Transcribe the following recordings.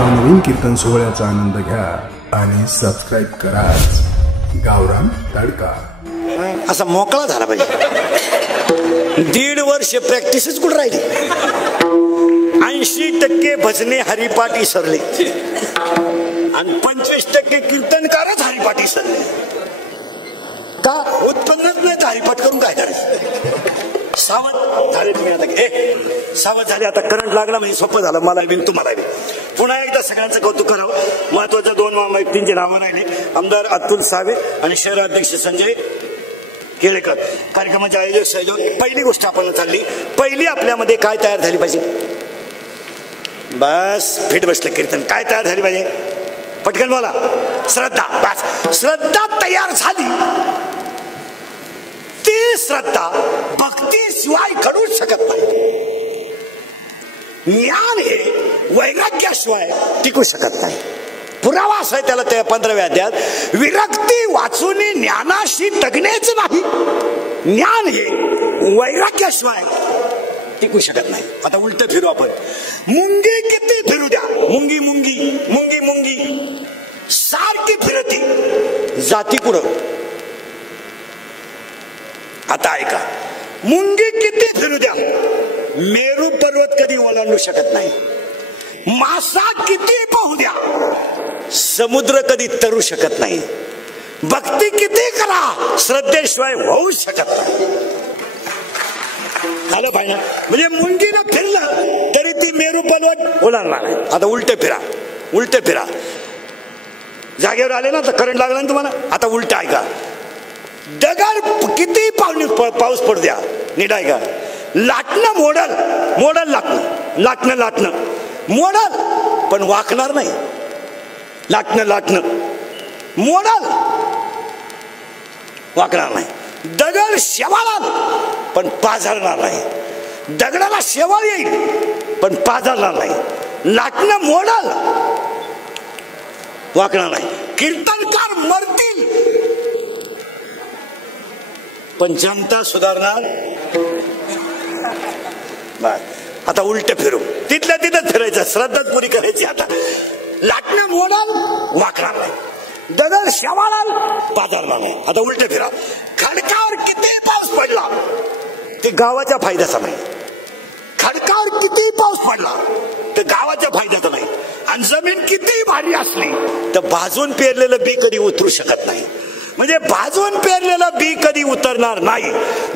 नवनवीन कीर्तन सोहळ्याचा आनंद घ्या आणि सबस्क्राइब करा गावरान तडका। असा मोकळा झाला पाहिजे। 1.5 वर्ष प्रॅक्टिसच कुठं राहिली। 80% भजने हरिपाठी सरले आणि 25% कीर्तनकारच हरिपाठी सरले। का उत्पन्नच नाही हरिपाठ करून काय करायचं। सावध झाले तुम्ही आता, सावध झाले आता। करंट लागला म्हणजे सोपं झालं मला बी तुम्हाला बी। पुन्हा एकदा सगळ्यांचं कौतुक करावं। महत्वाच्या 2 व्यक्तींची नावं राहिले, आमदार अतुल सावे आणि शहराध्यक्ष संजय केळेकर। कार्यक्रमाचे आयोजक सहयोग। पहिली गोष्ट आपण चालली, पहिली आपल्यामध्ये काय तयार झाली पाहिजे। बस फिट बसलं कीर्तन, काय तयार झाली पाहिजे पटकन बोला। श्रद्धा। बस श्रद्धा तयार झाली, ती श्रद्धा भक्तीशिवाय घडूच शकत नाही। ज्ञान हे वैराग्याशिवाय टिकू शकत नाही। पुरावा असा आहे त्याला त्या 15व्या अध्यायात, विरक्ती वाचून ज्ञानाशी तगणेच नाही। ज्ञान हे वैराग्याशिवाय टिकू शकत नाही। आता उलट फिरू आपण। मुंगी किती फिरू द्या, मुंगी मुंगी मुंगी मुंगी सारखी फिरती जाती कुठं। आता ऐका, मुंगी किती फिरू द्या मेरू पर्वत कधी ओलांडू शकत नाही। मासा किती पाहू द्या समुद्र कधी तरू शकत नाही। भक्ती किती करा श्रद्धेशिवाय होऊ शकत नाही। झालं पाहिजे म्हणजे मुंगीनं फिरलं तरी ती मेरू पर्वत ओलांडणार नाही। आता उलटे फिरा, उलटे फिरा। जागेवर आले ना तर करंट लागला ना तुम्हाला। आता उलट ऐका, दगड किती पाऊस पडू द्या नीट ऐका, लाटणं मोडल, मोडल लाटणं, लाटणं लाटणं मोडल पण वाकणार नाही। लाटणं लाटणं मोडल वाकणार नाही। दगड शेवाळाल पण पाझरणार नाही। दगडाला शेवाळ येईल पण पाझरणार नाही। लाटणं मोडल वाकणार नाही। कीर्तनकार मरतील पण जनता सुधारणार। आता उलट फिरू, तिथल्या तिथं फिरायचं, श्रद्धा पुरी करायची। आता लाटणं मोडाल वाकणार नाही, दगड शेवाळाल पाझरणार नाही। आता उलट फिरा, खडकावर किती पाऊस पडला ते गावाच्या फायद्याचा नाही। खडकावर किती पाऊस पडला ते गावाच्या फायद्याचा नाही। आणि जमीन किती भारी असली तर भाजून पेरलेलं बी कधी उतरू शकत नाही। म्हणजे भाजून पेरलेलं बी कधी उतरणार नाही।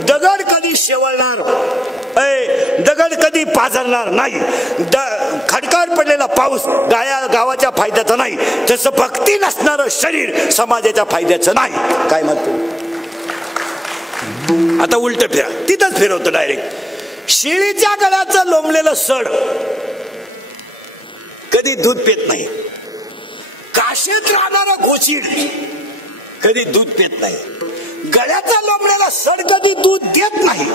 दगड कधी शेवळणार, दगड कधी पाझरणार नाही। खडकावर पडलेला पाऊस गावाच्या फायद्याचा नाही, जसं भक्ती नसणारं शरीर समाजाच्या फायद्याचं नाही। काय म्हणतो आता उलट फिरा, तिथंच फिरवतो डायरेक्ट। शेळीच्या गळ्याचं लोंबलेलं सड कधी दूध पित नाही। काशेत राहणारा गोचिड कधी दूध पित नाही। गळ्याचा लोंबलेला सड कधी दूध देत नाही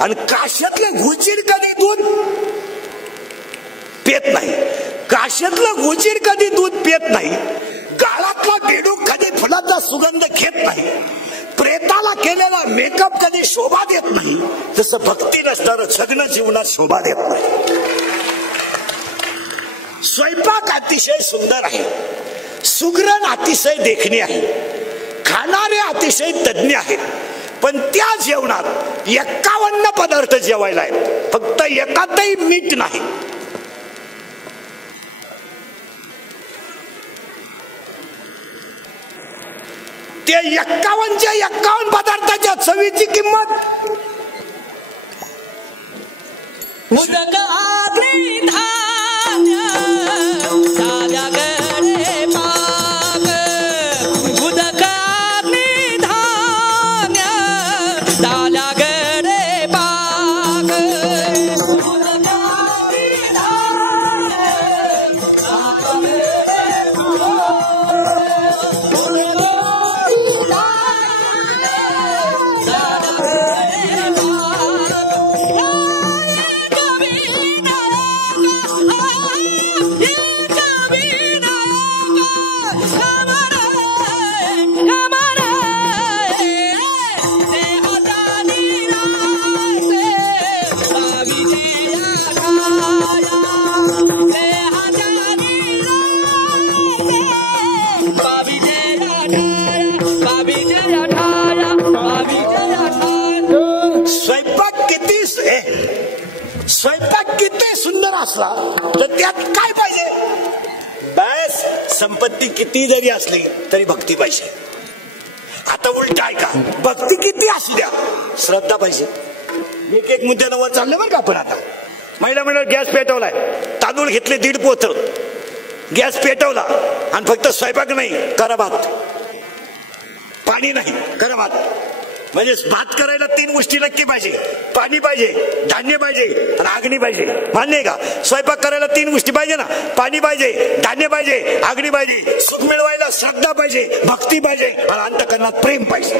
आणि काश्यातलं घुचीड कधी दूध पित नाही। काश्यातलं घुचीड कधी दूध पित नाही। गाळातला बेडूक कधी फुलाचा सुगंध घेत नाही। प्रेताला केलेला मेकअप कधी शोभा देत नाही, जसं भक्ती नसणारं जगणं जीवनात शोभा देत नाही। स्वयंपाक अतिशय सुंदर आहे, सुगरण अतिशय देखणी आहे, खाणारे अतिशय तज्ञ आहेत, पण त्या जेवणात 51 पदार्थ जेवायला आहेत, फक्त एकातही मीठ नाही। ते 51 पदार्थाच्या चवीची किंमत सुंदर असला तर त्यात काय पाहिजे? बस संपत्ती किती जरी असली तरी भक्ती पाहिजे. आता उलट आहे का, भक्ती किती असू द्या श्रद्धा पाहिजे. एक एक मुद्द्यावर चाललं बरं का आपण. आता महिला मंडळ गॅस पेटवलाय, तांदूळ घेतले 1.5 पोत, गॅस पेटवला आणि फक्त स्वयंपाक नाही करा भात, पाणी नाही करा भात. म्हणजे भात करायला 3 गोष्टी नक्की पाहिजे, पाणी पाहिजे, धान्य पाहिजे आणि अग्नी पाहिजे. मान्य आहे का? स्वयंपाक करायला 3 गोष्टी पाहिजे ना, पाणी पाहिजे, धान्य पाहिजे, अग्नी पाहिजे. सुख मिळवायला श्रद्धा पाहिजे, भक्ती पाहिजे आणि अंतःकरणात प्रेम पाहिजे.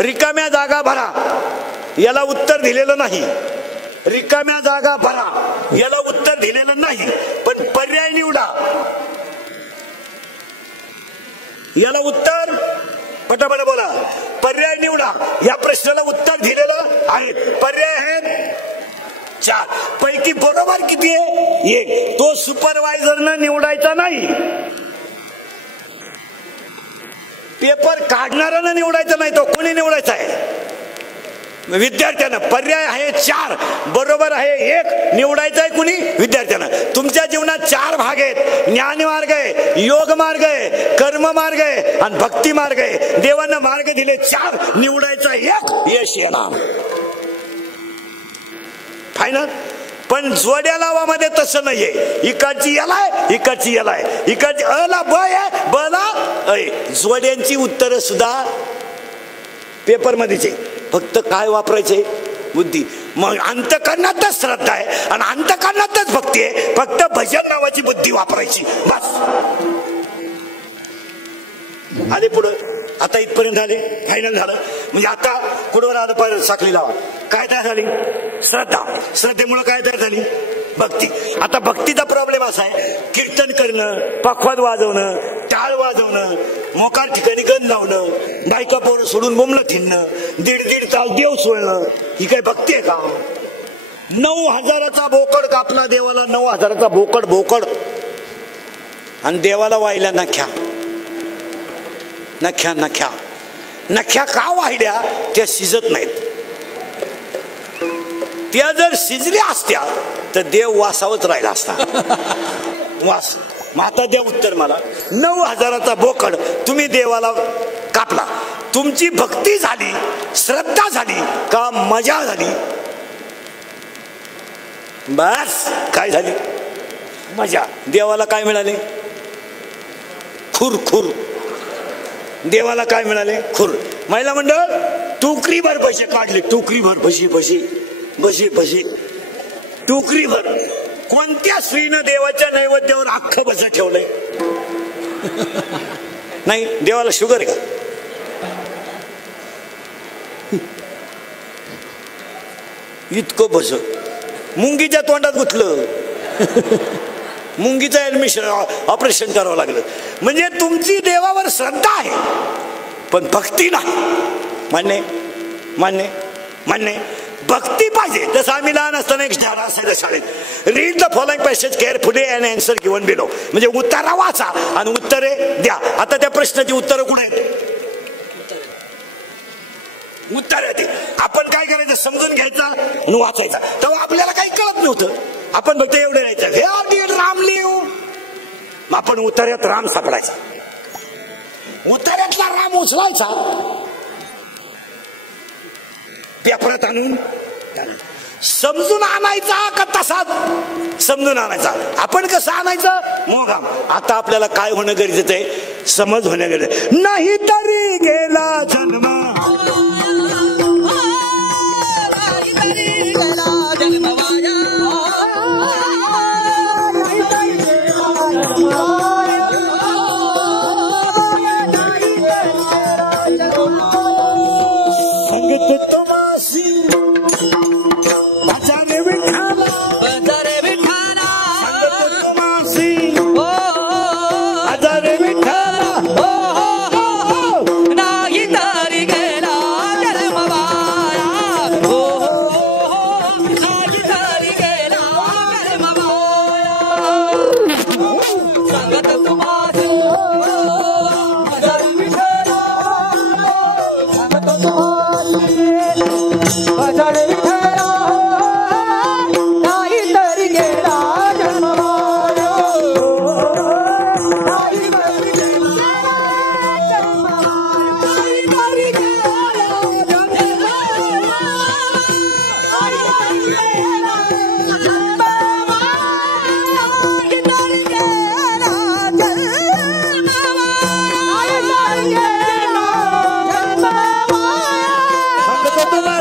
रिकाम्या जागा भरा याला उत्तर दिलेलं नाही, रिकाम्या जागा भरा याला उत्तर दिलेलं नाही, पण पर्याय निवडा याला उत्तर पटापट बोला. पर्याय निवडा या प्रश्नाला उत्तर दिलेलं आहे. पर्याय आहेत 4 पैकी बरोबर किती आहे? 1. तो सुपरवायझरनं निवडायचा नाही, पेपर काढणाऱ्यानं निवडायचा नाही, तो कोणी निवडायचा आहे? विद्यार्थ्यानं. पर्याय आहे 4, बरोबर आहे 1. निवडायचं आहे कुणी? विद्यार्थ्यानं. तुमच्या जीवनात 4 भाग आहेत. ज्ञान मार्ग आहे, योग मार्ग आहे, कर्म मार्ग आहे आणि भक्ती मार्ग आहे. देवानं मार्ग दिले 4, निवडायचा 1, यश येणार. फायनल. पण जोड्या लावामध्ये तसं नाहीये. इकडची याला आहे, इकडची याला आहे, इकडची अला ब आहे, बला अय. जोड्यांची उत्तर सुद्धा पेपर मध्येच आहे, फक्त काय वापरायचे? बुद्धी. मग अंतःकरणातच श्रद्धा आहे आणि अंतःकरणातच भक्ती आहे, फक्त भजन नावाची बुद्धी वापरायची बस. आले पुढं. आता इथपर्यंत झाले, फायनल झालं. म्हणजे आता पुढं आलं परत साखळी लावा. काय तयार झाली? श्रद्धा. श्रद्धेमुळे काय तयार झाली? भक्ती. आता भक्तीचा प्रॉब्लेम असा आहे, कीर्तन करणं, पखवाद वाजवणं, टाळ वाजवणं, मोकार ठिकाणी गण लावणं, बायका पोरं सोडून बोंबलं थिणणं, 1.5 तास देव सोडणं, ही काय भक्ती आहे का? 9,000चा बोकड कापला देवाला, 9,000चा बोकड आणि देवाला वाहिल्या नख्या नख्या नख्या नख्या का वाहिल्या? त्या शिजत नाहीत. त्या जर शिजल्या असत्या तर देव वासावच राहिला असता. वास. मग आता द्या उत्तर मला. 9,000चा बोकड तुम्ही देवाला कापला, तुमची भक्ती झाली, श्रद्धा झाली का मजा झाली? बस. काय झाली? मजा. देवाला काय मिळाले? खुर खुर. देवाला काय मिळाले? खुर. महिला मंडळ टोकरी भर पैसे काढले, टोकरी भर भशी भशी भशी भशी टोकरी भर. कोणत्या स्त्रीनं देवाच्या नैवेद्यावर अख्खं भस ठेवलंय? नाही. देवाला शुगर का? इतकं भस मुंगीच्या तोंडात गुतलं. मुंगीचं ऍडमिशन ऑपरेशन करावं लागलं. म्हणजे तुमची देवावर श्रद्धा आहे पण भक्ती नाही. मान्य मान्य मान्य. भक्ती पाहिजे. जसं आम्ही लहान असताना एक धडा असायचा शाळेत, read the following passage carefully and answer given below. म्हणजे उत्तरा वाचा आणि उत्तरे द्या. आता त्या प्रश्नाची उत्तरं कुठे आहेत? उत्तर येते. आपण काय करायचं? समजून घ्यायचा आणि वाचायचा. तेव्हा आपल्याला काही कळत नव्हतं. आपण फक्त एवढे राहायचं, हे डिड राम लिहू. आपण उत्तरात राम सापडायचा, उत्तरातला राम उचलायचा, पेपरात आणून समजून आणायचा का तसाच समजून आणायचा? आपण कसं आणायचं? मोगाम. आता आपल्याला काय होणं गरजेचं आहे? समज होणं गरजेचं. नाही तरी गेला जन्म,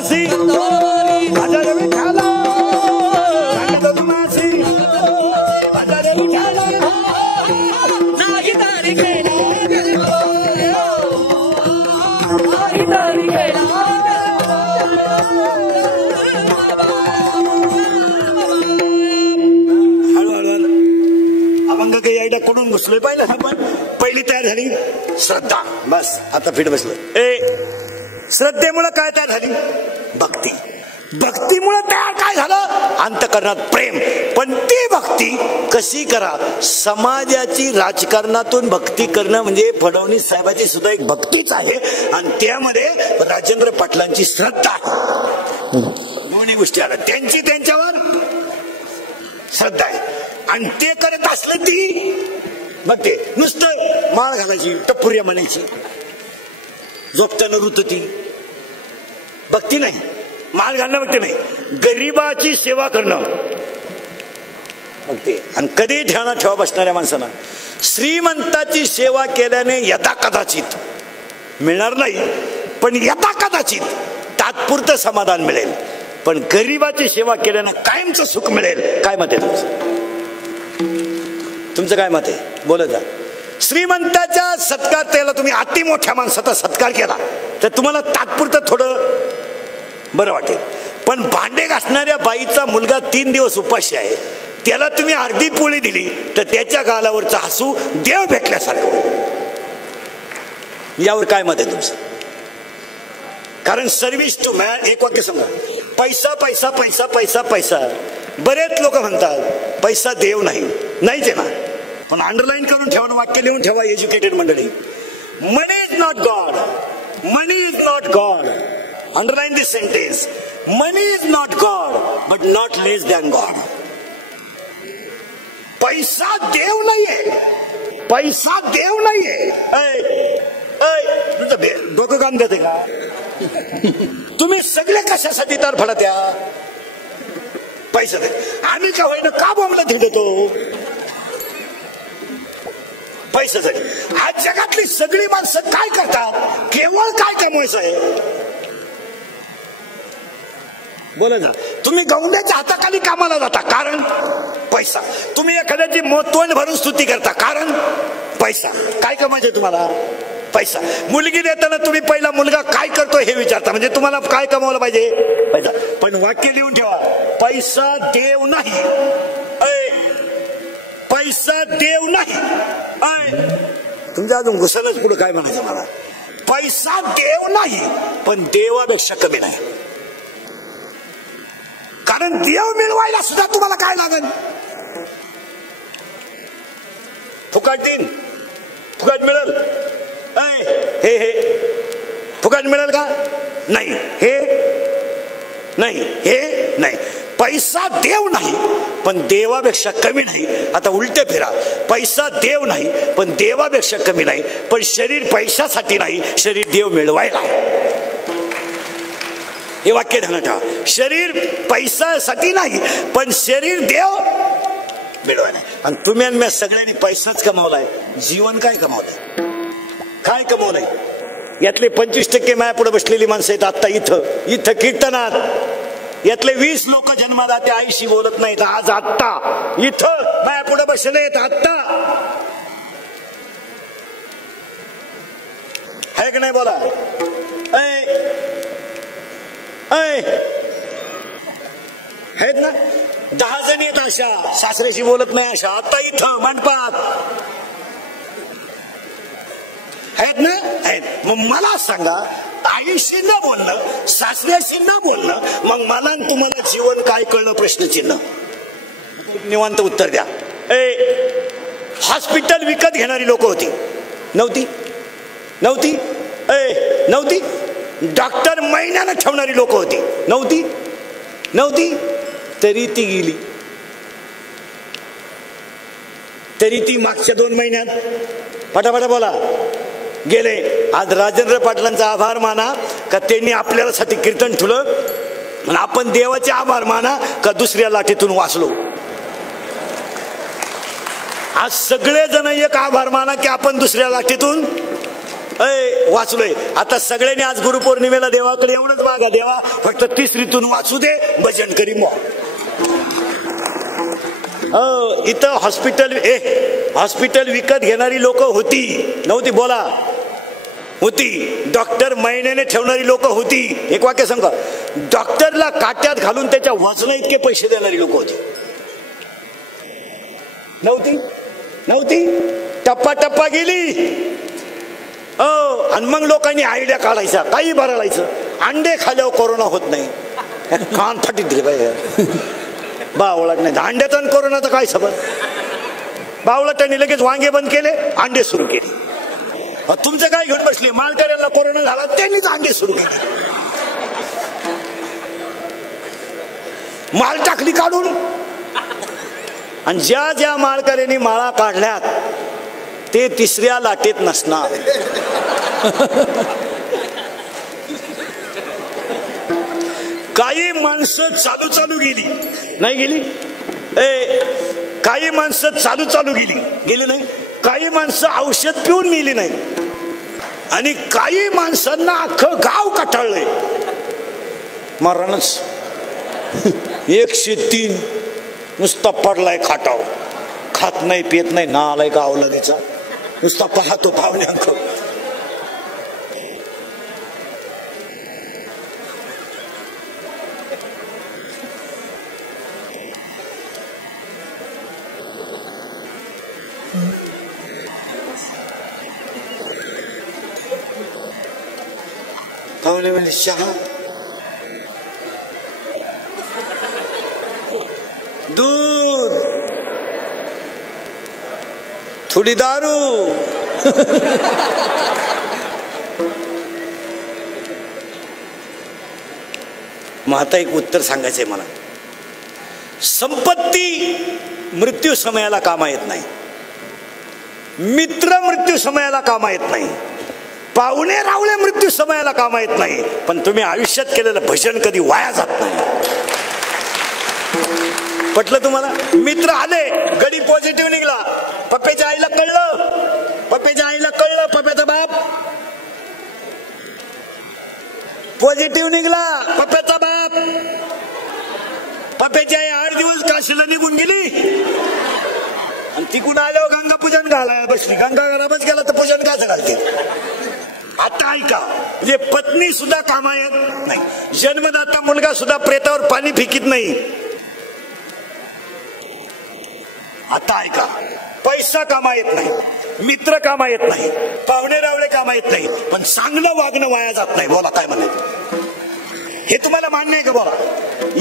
मासी माझ्या रे विठाला सांगतो मासी माझ्या रे विठाला नाही तारी केला नाही तारी केला अभंग काही यायला कुठून घुसलोय पाहिलं आपण. पहिली तयार झाली श्रद्धा. बस आता फिट बसलं. श्रद्धेमुळे काय तयार झाली भक्ती. भक्तीमुळे तयार काय झालं अंतःकरणात प्रेम. पण ती भक्ती कशी करा. समाजाची राजकारणातून भक्ती करणं म्हणजे फडणवीस साहेबांची सुद्धा एक भक्तीच आहे. आणि त्यामध्ये राजेंद्र पाटलांची श्रद्धा. दोन्ही गोष्टी आल्या. त्यांची त्यांच्यावर श्रद्धा आहे. आणि ते करत असलं ती मग ते नुसतं माळ घालायची टपुर्या म्हणायची झोपताना रुतती भक्ती नाही. माळ घालणं भक्ती नाही. गरीबाची सेवा करणं भक्ती. आणि कधी ध्यानात ठेवा बसणाऱ्या माणसांना श्रीमंताची सेवा केल्याने यथा कदाचित मिळणार नाही पण यथा कदाचित तात्पुरतं समाधान मिळेल. पण गरीबाची सेवा केल्याने कायमचं सुख मिळेल. काय मत आहे तुमचं काय मत आहे बोलत जा. श्रीमंताच्या सत्कार त्याला तुम्ही अति मोठ्या माणसाचा सत्कार केला तर तुम्हाला तात्पुरतं थोडं बरं वाटेल. पण भांडे घासणाऱ्या बाईचा मुलगा 3 दिवस उपाशी आहे त्याला तुम्ही अर्धी पोळी दिली तर त्याच्या गालावरचा हसू देव भेटल्यासारखं. यावर काय मत आहे तुमचं. कारण सर्व्हिस टू मॅन. एक वाक्य समजा पैसा पैसा पैसा पैसा पैसा. बरेच लोक म्हणतात पैसा देव नाही. नाहीच आहे ना. पण अंडरलाईन करून ठेवा वाक्य लिहून ठेवा एज्युकेटेड मंडळी. Money is not God. Money is not God. Underline this sentence. Money is not God but not less than God. पैसा देव नाहीये. पैसा देव नाहीये. तुमचं डोकं काम देते का. तुम्ही सगळे कशासाठी तर फडत्या पैसा दे. आम्ही का होईना का बोंबला देतो पैशासाठी. आज जगातली सगळी माणसं काय करतात केवळ काय कमवायचं आहे बोला ना. तुम्ही गौंड्याच्या हाताखाली कामाला जाता कारण पैसा. तुम्ही एखाद्याची तोंड भरून स्तुती करता कारण पैसा. काय कमायचं तुम्हाला पैसा. मुलगी देताना तुम्ही पहिला मुलगा काय करतो हे विचारता म्हणजे तुम्हाला काय कमावलं पाहिजे पैसा. पण वाक्य लिहून ठेवा पैसा देव नाही. पैसा देव नाही. तुमच्या अजून घुसणच पुढे काय म्हणायचं मला. पैसा देव नाही पण देवापेक्षा कमी नाही. कारण देव मिळवायला सुद्धा तुम्हाला काय लागेल फुकट देईन. फुकट मिळेल हे हे फुकट मिळेल का नाही. हे नाही हे नाही. पैसा देव नाही पण देवापेक्षा कमी नाही. आता उलटे फिरा. पैसा देव नाही पण देवापेक्षा कमी नाही. पण शरीर पैशासाठी नाही शरीर देव मिळवायला. हे वाक्य ध्यानात ठेवा. शरीर पैशासाठी नाही पण शरीर देव मिळवायला. आणि तुम्ही आणि मी सगळ्यांनी पैसाच कमावलाय. जीवन काय कमावलंय काय कमवलंय. यातले 25% माया पुढे बसलेली माणसं आहेत आता इथं कीर्तनात. यातले 20 लोक जन्माला त्या आईशी बोलत नाहीत. आज आत्ता इथं माया पुढे बसले आत्ता है की नाही बोला. आहेत ना 10 जण येत अशा सासऱ्याशी बोलत नाही अशा आता इथं मंडपात आहेत ना. आहेत. मग मला सांगा आईशी न बोलणं सासऱ्याशी न बोलणं मग मला तुम्हाला जीवन काय कळलं प्रश्नचिन्ह. निवांत उत्तर द्या. हॉस्पिटल विकत घेणारी लोक होती नव्हती नव्हती नव्हती. डॉक्टर महिन्यानं ठेवणारी लोक होती नव्हती नव्हती. तरी ती गेली. तरी ती मागच्या 2 महिन्यात फटाफटा बोला गेले. आज राजेंद्र पाटलांचा आभार माना का त्यांनी आपल्यासाठी कीर्तन ठेवलं. आणि आपण देवाचे आभार माना का दुसऱ्या लाठीतून वाचलो. आज सगळेजण एक आभार माना की आपण दुसऱ्या लाठीतून वाचलोय. आता सगळ्यांनी आज गुरुपौर्णिमेला देवाकडे एवढंच मागा, देवा फक्त 30 ऋतून वाचू दे, भजन करी मग. इथं हॉस्पिटल विकत घेणारी लोक होती नव्हती? बोला. होती. डॉक्टर महिन्याने ठेवणारी लोक होती. एक वाक्य सांगा. डॉक्टरला काट्यात घालून त्याच्या वजना इतके पैसे देणारी लोक होती. नव्हती. टप्पा टप्पा गेली. आणि मग लोकांनी आयडिया काढायचा, काही बरळायचं. अंडे खाल्यावर कोरोना होत नाही. कान फाटीत दिले पाहिजे. बावळट नाही. अंड्याचा आणि कोरोनाचा काय सबंध? बावळटांनी लगेच वांगे बंद केले, अंडे सुरू केले. तुमचं काय घेऊन बसले? मालकऱ्यांना कोरोना झाला, त्यांनीच अंडे सुरू केले. माल टाकली काढून. आणि ज्या मालकऱ्यांनी माळा काढल्यात ते तिसऱ्या लाटेत नसणार. काही माणसं चालू गेली नाही गेली. काही माणसं चालू गेली नाही. काही माणसं औषध पिऊन मेली नाही. आणि काही माणसांना अख्खं गाव कटाळलंय. मरणच 103 नुसता पडलाय खाटाव. खात नाही, पेत नाही, ना आलाय गाव लगेच. नुसता पाहतो पाहुण्यांक. पाहुणे म्हणजे चहा, दूध, थोडी दारू. मग आता एक उत्तर सांगायचंय मला. संपत्ती मृत्यू समयाला कामा येत नाही. मित्र मृत्यू समयाला कामा येत नाही. पाहुणे रावळे मृत्यू समयाला कामा येत नाही. पण तुम्ही आयुष्यात केलेलं भजन कधी वाया जात नाही. पटलं तुम्हाला? मित्र आले, गडी पॉझिटिव्ह निघला. पप्प्याच्या आईला कळलं, पप्प्याचा बाप पॉझिटिव्ह निघला. पप्प्याचा बाप, पप्प्याची आई 8 दिवस काशीला निघून गेली. आणि तिकडून आल्यावर गंगा पूजन घालायला बसली. गंगा घराबच गेला तर पूजन काच घालते. आता ऐका, म्हणजे पत्नी सुद्धा कामा येत नाही. जन्मदाता मुलगा सुद्धा प्रेतावर पाणी फेकीत नाही. आता ऐका, पैसा कामा येत नाही, मित्र कामा येत नाही, पाहुणे रावळे कामा येत नाही, पण चांगलं वागणं वाया जात नाही. बोला काय म्हणायचं? हे तुम्हाला मान्य आहे का? बोला.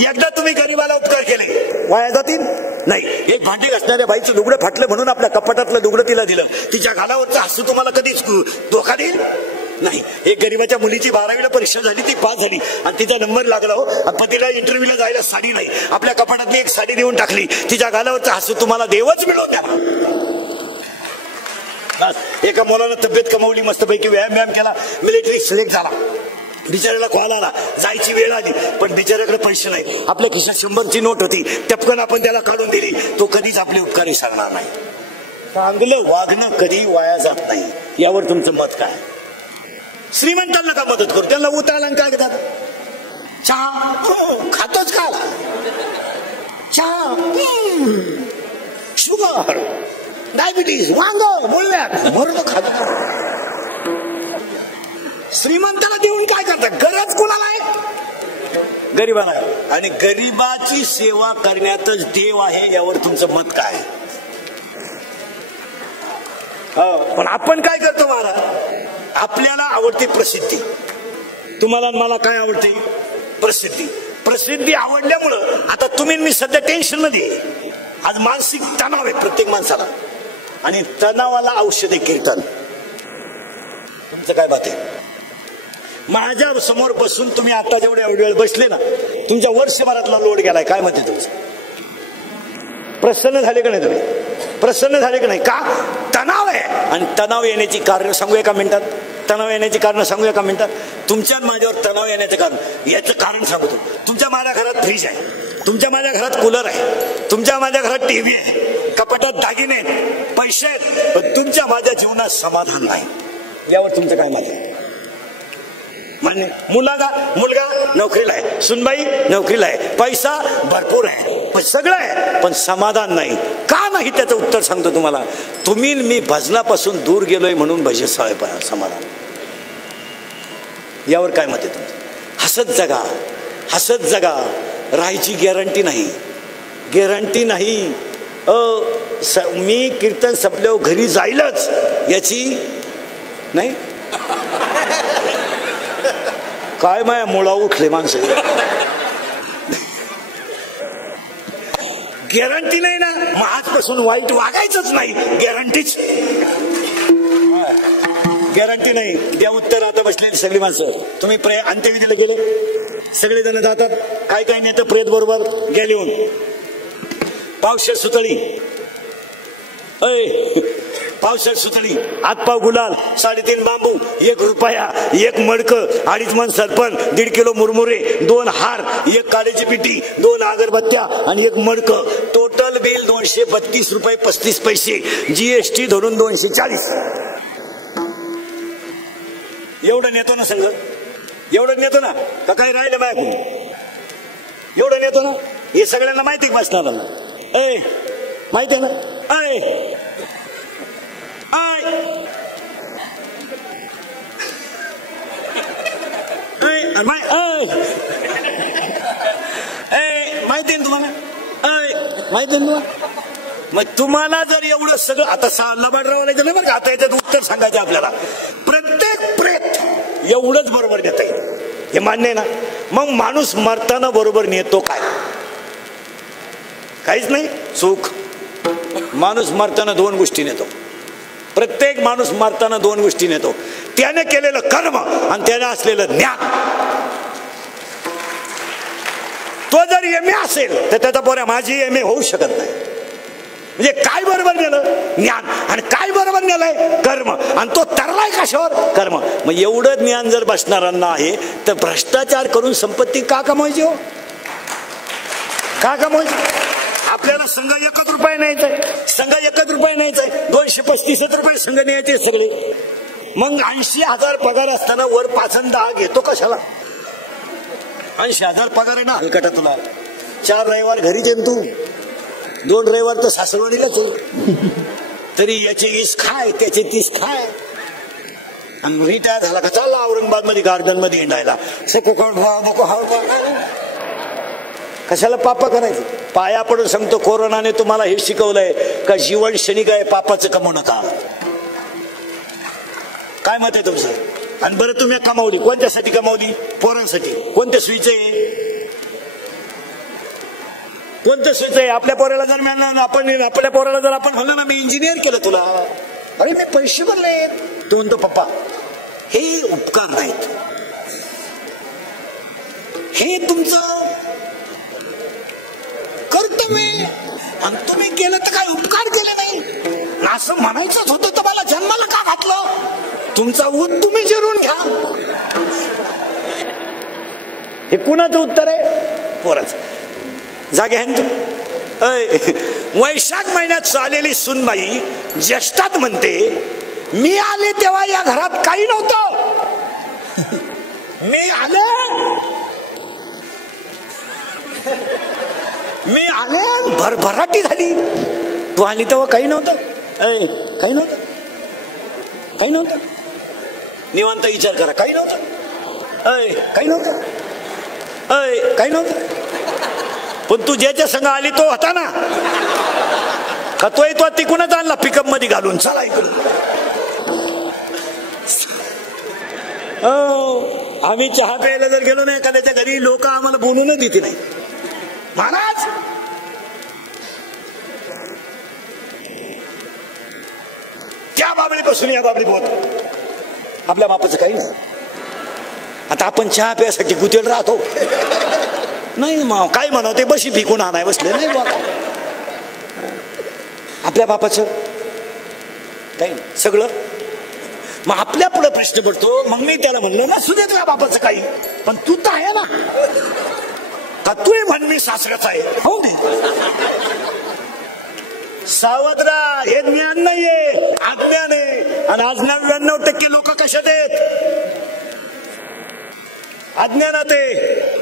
एकदा तुम्ही गरीबाला उपकार केले, वाया जातील नाही. एक भांडी घासणाऱ्या बाईचं लुगडं फाटलं म्हणून आपल्या कपाटातलं लुगडं तिला दिलं. तिच्या गालावरचं हसू तुम्हाला कधीच धोका देईल नाही. एक गरीबाच्या मुलीची 12वीला परीक्षा झाली, ती पास झाली आणि तिचा नंबर लागला. हो, पतीला इंटरव्ह्यूला जायला साडी नाही, आपल्या कपाटातली एक साडी देऊन टाकली. तिच्या गालावरचं हसू तुम्हाला देवच मिळवून द्या. एका मुलानं तब्येत कमावली, मस्तपैकी व्यायाम केला, मिलिटरी सिलेक्ट झाला. बिचाऱ्याला कॉल आला, जायची वेळ आली, पण बिचाऱ्याकडे पैसे नाही. आपल्या खिशात 100ची नोट होती, टपकन आपण त्याला काढून दिली. तो कधीच आपले उपकारी सांगणार नाही. चांगलं वागणं कधी वाया जात नाही. यावर तुमचं मत काय? श्रीमंतांना का मदत करू? त्यांना उतारला काय घेतात? चहा खातोच का? चहा, शुगर, डायबिटीज, वांग, बोलण्यात मरतो खातो. श्रीमंताला देऊन काय करतात? गरज कोणाला आहे? गरीबाला. आणि गरीबाची सेवा करण्यातच देव आहे. यावर तुमचं मत काय? पण आपण काय करतो महाराज? आपल्याला आवडते प्रसिद्धी. तुम्हाला मला काय आवडते? प्रसिद्धी. प्रसिद्धी आवडल्यामुळं आता तुम्ही मी सध्या टेन्शन मध्ये. आज मानसिक तणाव आहे प्रत्येक माणसाला, आणि तणावाला औषध आहे कीर्तन. तुमचं काय बात आहे? माझ्या समोर बसून तुम्ही आता जेवढे वेळ बसले ना, तुमच्या वर्षभरातला लोड गेलाय. काय म्हणते तुमचं? प्रसन्न झाले का नाही तुम्ही? प्रसन्न झाले का नाही? का? तणाव आहे. आणि तणाव येण्याची कारण सांगू एका मिनिटात. तणाव येण्याची कारण सांगू एका मिनिटात. तुमच्या माझ्यावर तणाव येण्याचं कारण, याचं कारण सांगतो. तुमच्या माझ्या घरात फ्रीज आहे, तुमच्या माझ्या घरात कूलर आहे, तुमच्या माझ्या घरात टीव्ही आहे, कपाटात दागिने आहेत, पैसे आहेत, पण तुमच्या माझ्या जीवनात समाधान नाही. यावर तुमचं काय मत आहे? मान्य? मुलगा नोकरीला आहे, सुनबाई नोकरीला आहे, पैसा भरपूर आहे, पण सगळं आहे, पण समाधान नाही. का नाही त्याचं उत्तर सांगतो तुम्हाला. तुम्ही मी भजनापासून दूर गेलोय म्हणून भजसाय समाधान. यावर काय मत आहे तुमचं? हसत जगा. राहायची गॅरंटी नाही. मी कीर्तन संपल्यावर घरी जाईलच याची नाही. काय माया मुळा उठले माणसं. गॅरंटी नाही ना, मग आजपासून वाईट वागायचंच नाही. गॅरंटी नाही. द्या उत्तर. आता बसलेली सगळी माणसं, तुम्ही अंत्यविधीला गेले, सगळेजण जातात, काय नेतं प्रेत बरोबर गेले होऊन पावशेर सुतळी, हातपाव गुलाल, 3.5 बांबू, 1 रुपया, 1 मडकं, 2.5 मन सरपण, 1.5 किलो मुरमुरे, 2 हार, 1 काळीची पिटी, 2 अगरबत्त्या आणि 1 मडकं. टोटल बिल 232 रुपये 35 पैसे. जीएसटी धरून 240. एवढं नेतो ना संघ? एवढं नेतो ना? का काही राहिलं बायकून? एवढं नेतो ना? हे सगळ्यांना माहिती बसणार ना? माहिती आहे ना? माहिती आहे तुम्हाला? माहिती आहे तुम्हाला? मग तुम्हाला जर एवढं सगळं आता लबाडरावाला गेलं बरं का, आता याच्यात उत्तर सांगायचं आपल्याला. प्रत्येक प्रेत एवढंच बरोबर नेता येईल, हे मान्य आहे ना? मग माणूस मरताना बरोबर नेतो काय? काहीच नाही. सुख. माणूस मरताना 2 गोष्टी नेतो. प्रत्येक माणूस मरताना 2 गोष्टी नेतो. त्याने केलेलं कर्म आणि त्याने असलेलं ज्ञान. तो जर एमए असेल तर त्याचा पोऱ्या माझी एमए होऊ शकत नाही. म्हणजे काय बरोबर नेलं? ज्ञान. आणि काय बरोबर नेलंय? कर्म. आणि तो तरलाय कशावर? कर्म. मग एवढं ज्ञान जर बसणाऱ्यांना आहे तर भ्रष्टाचार करून संपत्ती का कमवायची हो? का कमवायची? आपल्याला संघ 1 रुपये न्यायचाय, संघ 1 रुपये न्यायचाय, 235 रुपये संघ न्यायचे सगळे. मग 80,000 पगार असताना वर 5 आणि 10 घेतो कशाला? 80,000 पगार आहे ना हलकटा तुला. 4 रविवार घरी येईन तू, 2 रविवार तर सासरवाडीलाच आहे. तरी याचे 20 खाय, त्याचे 30 खाय. आणि रिटायर झाला का चालला औरंगाबाद मध्ये गार्डन मध्ये हिंडायला. कशाला पाप करायचं? पाया पडून सांगतो, कोरोनाने तुम्हाला हे शिकवलंय का जीवन क्षणिक आहे, पापाचं कमवू नका. काय मत आहे तुमचं? आणि बरं तुम्ही कमावली, कोणत्यासाठी कमावली? पोरांसाठी. कोणत्या सुईचं आहे? कोणत्या सुईचं आहे? आपल्या पोराला जर मिळालं, आपल्या पोराला जर आपण म्हणलं ना मी इंजिनियर केलं तुला, अरे मी पैसे भरले, तो म्हणतो पप्पा हे उपकार नाहीत, हे तुमचं कर्तव्य आणि तुम्ही केलं तर काय उपकार केले नाही असं म्हणायचंच होतं. तुम्हाला जन्माला का घातलं? तुमचा ऊत तुम्ही जिरून घ्या. हे कुणाचं उत्तर आहे? पोराचं. जागे आहे तू. वैशाख महिन्यात चाललेली सुनबाई ज्येष्ठात म्हणते, मी आले तेव्हा या घरात काही नव्हतं, मी आले भरभराटी झाली. तू आली तेव्हा काही नव्हतं, काही नव्हतं, काही नव्हतं. निवांत विचार करा. काही नव्हतं, काही नव्हतं, काही नव्हतं. पण तू ज्याच्या संग आली तो होता ना का? तोय तो तिकूनच आणला पिकअप मध्ये घालून. चला इकडून. आम्ही चहा प्यायला जर गेलो नाही एखाद्याच्या घरी, लोक आम्हाला बोलूनच देते नाही. महाराज त्या बाबळीपासून या बाबळी बोलत आपल्या बापाचं काही नाही. आता आपण चहा प्यायसाठी गुतेल राहतो नाही. मग काय म्हणावं ते बशी फिकून आणाय बसले नाही. आपल्या बापाचं काही सगळं. मग आपल्या पुढे प्रश्न पडतो. मग मी त्याला म्हणलं ना सुदे तुझ्या बापाचं काही, पण तू तर आहे ना का? तू म्हण मी सासऱ्याच आहे. हो दे. सावध राहा. हे ज्ञान नाहीये, अज्ञान आहे. आणि आज 99% लोक कशात आहेत? अज्ञानात आहे.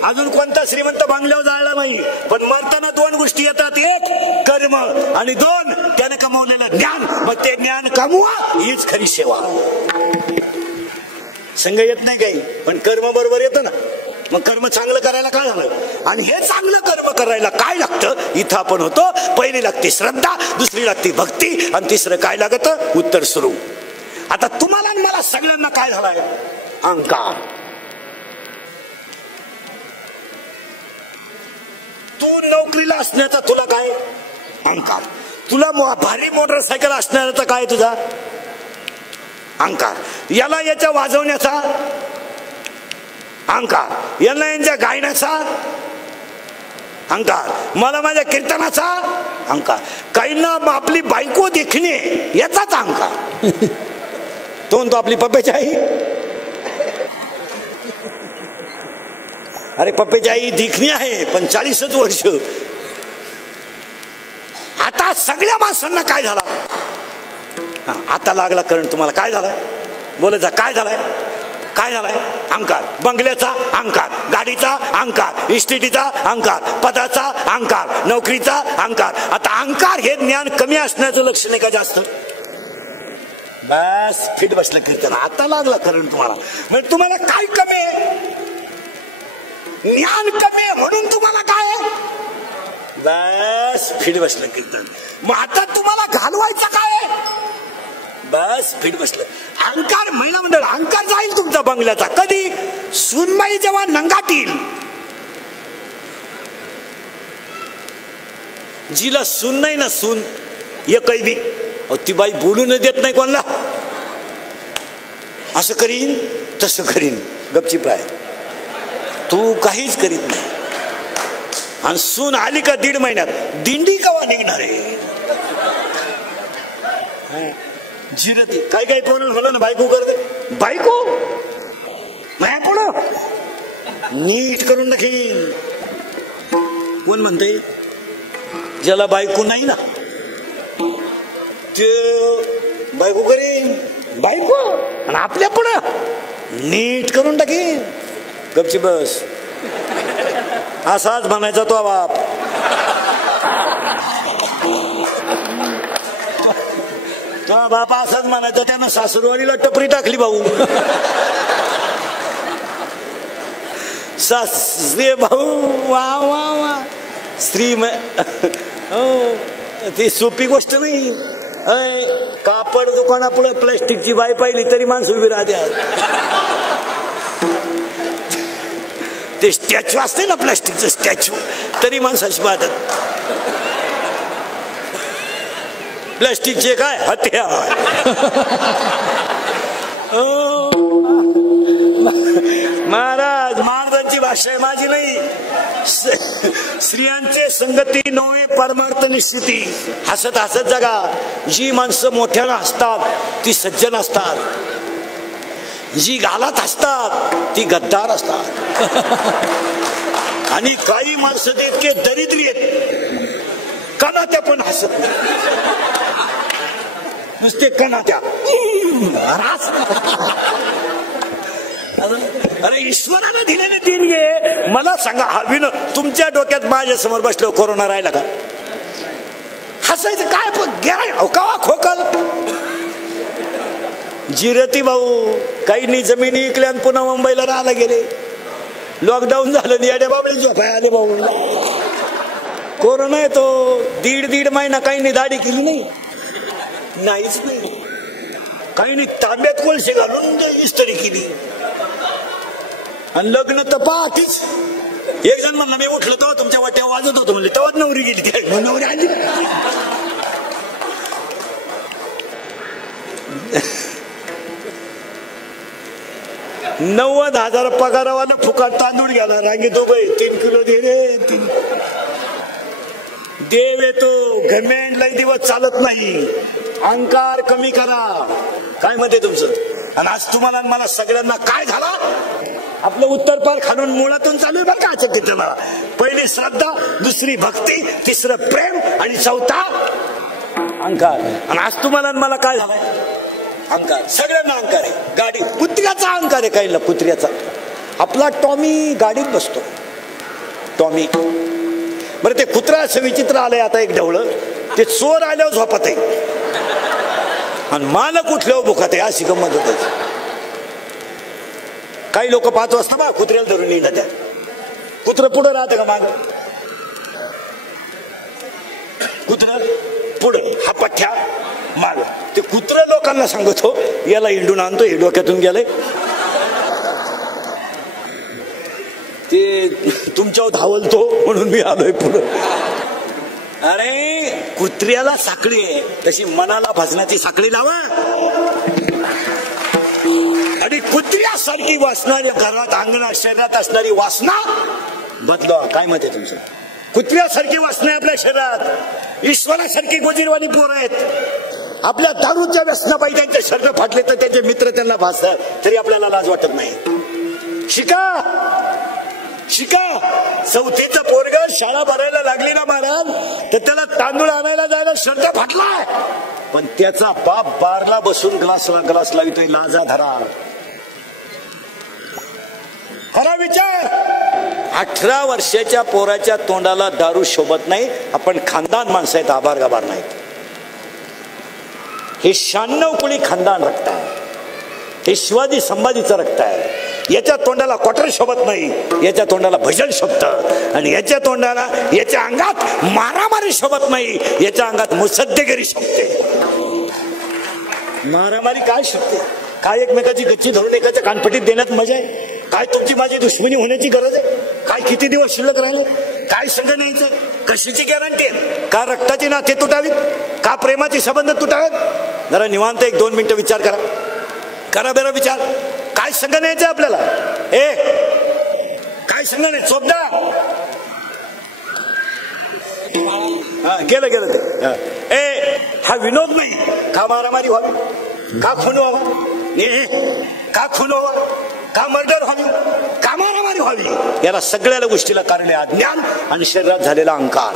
अजून कोणता श्रीमंत बांगल्यावर जायला नाही, पण मरताना दोन गोष्टी येतात, एक कर्म आणि दोन त्याने कमवलेलं ज्ञान. मग ते ज्ञान कमवा हीच खरी सेवा. संघ येत नाही काही, पण कर्म बरोबर येतं ना. मग कर्म चांगलं करायला काय झालं, आणि हे चांगलं कर्म करायला काय लागतं इथं आपण होतो. पहिली लागते श्रद्धा, दुसरी लागते भक्ती, आणि तिसरं काय लागतं, उत्तर सुरू. आता तुम्हाला आणि मला सगळ्यांना काय झालाय, अहंकार. तू नोकरीला असण्याचा तुला काय अहंकार, तुला भारी मोटरसायकल असण्याचा काय तुझा अहंकार, याला याच्या वाजवण्याचा अहंकार, यांना यांच्या गायनाचा अहंकार, मला माझ्या कीर्तनाचा अहंकार, काहींना आपली बायको देखणे याचाच अहंकार. तो म्हणतो आपली पप्प्याची आई, अरे पप्प्याची आई दिखणी आहे पण 40 वर्ष. आता सगळ्या माणसांना काय झाला, आता लागला करंट. तुम्हाला काय झालाय, बोलायचा काय झालाय, काय झालाय, अहंकार. बंगल्याचा अहंकार, गाडीचा अहंकार, इस्टेटीचा अहंकार, पदाचा अहंकार, नोकरीचा अहंकार. आता अहंकार हे ज्ञान कमी असण्याचं लक्षण आहे का जास्त? बस फिट बसलं कीर्तन. आता लागला करंट तुम्हाला. म्हणजे तुम्हाला काय कमी आहे, ज्ञान कमी आहे म्हणून तुम्हाला काय आहे, बस फिट बसलं कीर्तन. मग आता तुम्हाला घालवायचं काय, बस फिट बसलं. अहंकार महिला मंडळ, अहंकार जाईल तुमचा बंगल्याचा कधी, सूनबाई जेव्हा नंगातील. जिला सून नाही ना, सून एकही बी, ती बाई बोलून देत नाही कोणाला. असं करीन तसं करीन, गपचिप आहे, तू काहीच करीत नाही. आणि सून आली का 1.5 महिन्यात दिंडी कवा निघणार आहे, जिरती. काय काय कोण बोला ना, बायको करते, बायको माया पुढं नीट करून दाखीन. कोण म्हणते, ज्याला बायको नाही ना ते बायको करीन, बायको आणि आपल्या पुढं नीट करून टाकीन. गपची बस, असाच म्हणायचा तो बाप. तो बापा असाच म्हणायचा, त्यानं सासूरवाडीला टपरी टाकली भाऊ. सासरे भाऊ वा वा वा, स्त्री ती सोपी गोष्ट नाही. कापड दुकानापुढे प्लॅस्टिकची बाई पाहिली तरी माणसं उभी राहते. ते स्टॅच्यू असते ना, प्लॅस्टिकचं स्टॅच्यू, तरी माणसाशी पाहतात. प्लॅस्टिकचे काय हत्यार. महाराजांची भाषा आहे, माझी नाही. स्त्रियांचे संगती नव्हे परमार्थ निश्चिती. हसत हसत जगा. जी माणसं मोठ्यानं असतात ती सज्जन असतात, जी गालात असतात ती गद्दार असतात. आणि काही माणसं इतके दरिद्री आहेत, कणात्या पण हसत नुसते कणात्या. अरे ईश्वरानं दिलेले देणगे मला सांगा. हवीन तुमच्या डोक्यात माझ्या समोर बसलो कोरोना राहिला का, हसायचं काय, पण गेला कवा खोकल. जिरती भाऊ, काहींनी जमिनी इकल्या आणि पुन्हा मुंबईला राहायला गेले. लॉकडाऊन झालं, येड्या बाबळे झोपाय आले भाऊ. कोरोना येतो, 1.5 महिना काहींनी दाढी केली नाही, नाहीच नाही. काहींनी तांब्यात कोळसे घालून इस्त्री केली. आणि लग्न तर पाहतीच. एक जण म्हणला, मी उठलं तेव्हा तुमच्या वाट्या वाजत होतो म्हणले, तेव्हाच नवरी गेली. ती नवरी आली. 90,000 पगारावाला फुकाट तांदूळ घ्याला रांगेत उभे, 3 किलो दे रे. देव येतो. घमेंड लई दिवस चालत नाही. अहंकार कमी करा. काय मध्ये तुमचं. आणि आज तुम्हाला मला सगळ्यांना काय झाला, आपलं उत्तर पार खालून मुळातून चालू आहे बरं का. चकित मला पहिली श्रद्धा, दुसरी भक्ती, तिसरं प्रेम आणि चौथा अहंकार. आणि आज तुम्हाला मला काय झालंय, अहंकार, सगळ्यांना अहंकार आहे. गाडी कुत्र्याचा अहंकार आहे काहींना, कुत्र्याचा. आपला टॉमी गाडीत बसतो, टॉमी. बरं ते कुत्रा असं विचित्र आलंय आता एक ढवळं, ते चोर आल्यावर झोपत आहे आणि मालक उठल्यावर भुकत आहे, अशी गंमत होते. काही लोक 5 वाजता बा कुत्र्याला धरून निघतात, त्या कुत्र पुढं राहतं का माग, कुत्र पुढं, हा पठ्या माग. ते कुत्र लोकांना सांगतो याला हिंडून आणतो, हे डोक्यातून गेलंय, ते तुमच्यावर धावलतो म्हणून मी आलोय पुढं. अरे कुत्र्याला साखळी आहे तशी मनाला भजनाची साखळी लावा. आणि कुत्र्यासारखी वासणाऱ्या घरात अंगणात शरीरात असणारी वासना बदला. काय मत आहे तुमचं? कुत्र्यासारखी वासना आपल्या शरीरात, ईश्वरासारखी गोजीरवाणी पोरं आहेत. आपल्या दारूच्या व्यसनापायी त्यांचे शर्ट फाटले तर त्यांचे मित्र त्यांना भासतात, तरी आपल्याला लाज वाटत नाही. शिका शिका. 4थीचं पोरग शाळा भरायला लागली ना महाराज, तर त्याला तांदूळ आणायला जायला शर्ट फाटलाय, पण त्याचा बाप बारला बसून ग्लास लावितोय. लाजा धरा, खरा विचार. 18 वर्षाच्या पोराच्या तोंडाला दारू शोभत नाही. आपण खानदान माणसं आहेत, आभार गाभार नाहीत. हे 96 कुळी खानदान रक्त आहे, हे शिवाजी संभाजीचं रक्त आहे. याच्या तोंडाला क्वार्टर शोभत नाही, याच्या तोंडाला भजन शोभतं. आणि याच्या तोंडाला, याच्या अंगात मारामारी शोभत नाही, याच्या अंगात मुसद्देगिरी शोभते. मारामारी काय शोभते? काय एकमेकाची गच्ची धरून एकाच्या कानपटीत देण्यात मजा आहे? काय तुमची माझी दुश्मनी होण्याची गरज आहे? काय किती दिवस शिल्लक राहिले? काय संग न्यायचं? कशाची गॅरंटी आहे? का रक्ताची नाते तुटावीत? का प्रेमाचे संबंध तुटावेत? जरा निवांत 1-2 मिनिटं विचार करा, करा बरं विचार. काय संग न्यायचं आपल्याला? काय संग नाही? चोपदा गेलं ते. हा विनोद नाही. का मारामारी व्हावी? का खून व्हावा? का खून व्हावा? का मर्डर व्हावी? का मारामारी व्हावी? याला सगळ्या गोष्टीला कारण आहे अज्ञान आणि शरीरात झालेला अहंकार.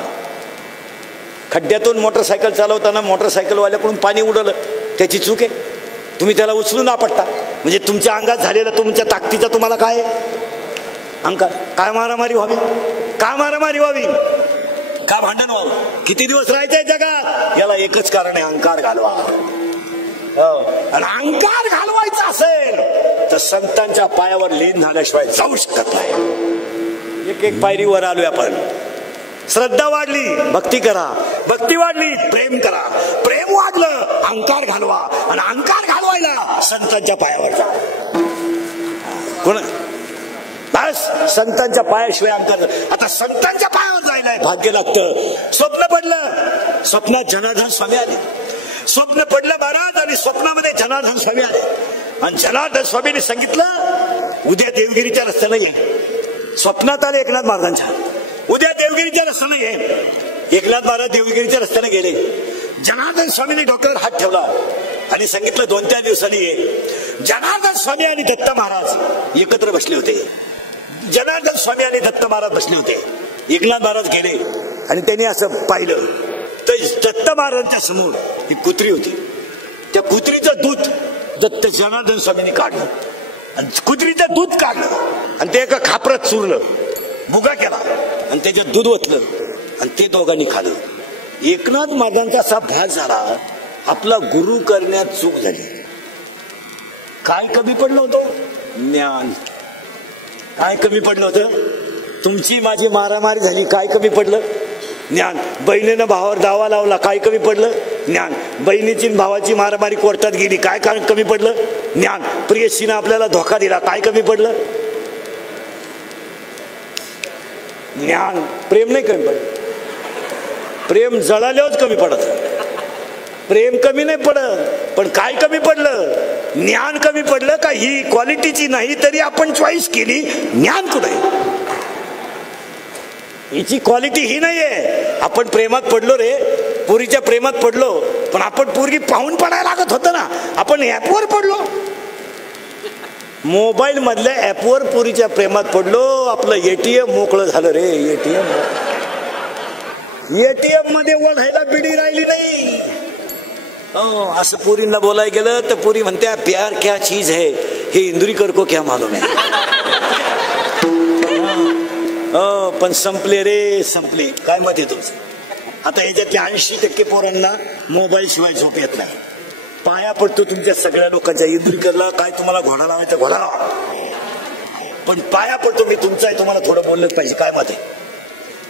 खड्ड्यातून मोटरसायकल चालवताना मोटरसायकलवाल्याकडून पाणी उडवलं, त्याची चूक आहे. तुम्ही त्याला उचलून आपटता, म्हणजे तुमच्या अंगात झालेला तुमच्या ताकदीचा तुम्हाला काय अहंकार. काय मारामारी व्हावी? का मारामारी व्हावी? का भांडण व्हावं? किती दिवस राहायचंय जगात? याला एकच कारण आहे, अहंकार घालवा. आणि अहंकार घालवायचा असेल तर संतांच्या पायावर लीन झाल्याशिवाय जाऊ शकत नाही. एक पायरी वर आलोय आपण. श्रद्धा वाढली, भक्ती करा. भक्ती वाढली, प्रेम करा. प्रेम वाढलं, अहंकार घालवा. आणि अहंकार घालवायला संतांच्या पायावर जा. कोण? बस संतांच्या पायाशिवाय अहंकार. आता संतांच्या पायावर जायला भाग्य लागतं. स्वप्न पडलं, स्वप्नात जनार्दन स्वामी आले. स्वप्न पडलं महाराज, आणि स्वप्नामध्ये जनार्दन स्वामी आले. आणि जनार्दन स्वामीने सांगितलं उद्या देवगिरीच्या रस्त्याला ये. स्वप्नात आले एकनाथ महाराजांच्या, उद्या देवगिरीच्या रस्त्याने ये. एकनाथ महाराज देवगिरीच्या रस्त्याने गेले. जनार्दन स्वामीने डोक्यावर हात ठेवला आणि सांगितलं 2-4 दिवसांनी ये. जनार्दन स्वामी आणि दत्त महाराज एकत्र बसले होते. जनार्दन स्वामी आणि दत्त महाराज बसले होते. एकनाथ महाराज गेले आणि त्यांनी असं पाहिलं तर दत्त महाराजांच्या समोर ही कुत्री होती. त्या कुत्रीचं दूध दत्त जनार्दन स्वामींनी काढलं आणि कुत्रीचं दूध काढलं आणि ते एका खापरात चुरलं, भुगा केला आणि त्याच्यात दूध ओतलं आणि ते दोघांनी खाल्लं. एकनाथ महाराजांचा असा भास झाला, आपला गुरु करण्यात चूक झाली. काय कमी पडलं होतं? ज्ञान. काय कमी पडलं होतं? तुमची माझी मारामारी झाली, काय कमी पडलं? ज्ञान. बहिणीनं भावावर दावा लावला, काय कमी पडलं? ज्ञान. बहिणीची भावाची मारामारी कोर्टात गेली, काय कारण कमी पडलं? ज्ञान. प्रियसीनं आपल्याला धोका दिला, काय कमी पडलं? ज्ञान. प्रेम नाही कमी पडलं. प्रेम जळाल्यावर कमी पडत. प्रेम कमी नाही पडत, पण काय कमी पडलं? ज्ञान कमी पडलं. का ही क्वालिटीची नाही तरी आपण चॉईस केली, ज्ञान कुठे? हिची क्वालिटी ही नाहीये. आपण प्रेमात पडलो रे, पुरीच्या प्रेमात पडलो, पण आपण पोरगी पाहून पडायला लागत होतं ना. आपण ऍपवर पडलो, मोबाईल मधल्या ऍपवर पुरीच्या प्रेमात पडलो. आपलं एटीएम मोकळं झालं रे. एटीएम मध्ये वळायला बिडी राहिली नाही. असं पुरींना बोलायला गेलं तर पुरी म्हणत्या प्यार क्या चीज है हे इंदुरीकर को क्या मालूम है. पण संपले रे संपले. काय मत आहे तुमचं? आता याच्यातल्या 80% पोरांना मोबाईल शिवाय झोप येत नाही. पाया पडतो तुमच्या सगळ्या लोकांच्या. इंदुरीकरला काय तुम्हाला घोडा लावायचा घोडा लावा, पण पाया पडतो मी तुमचा आहे. तुम्हाला थोडं बोललंच पाहिजे. काय मत आहे?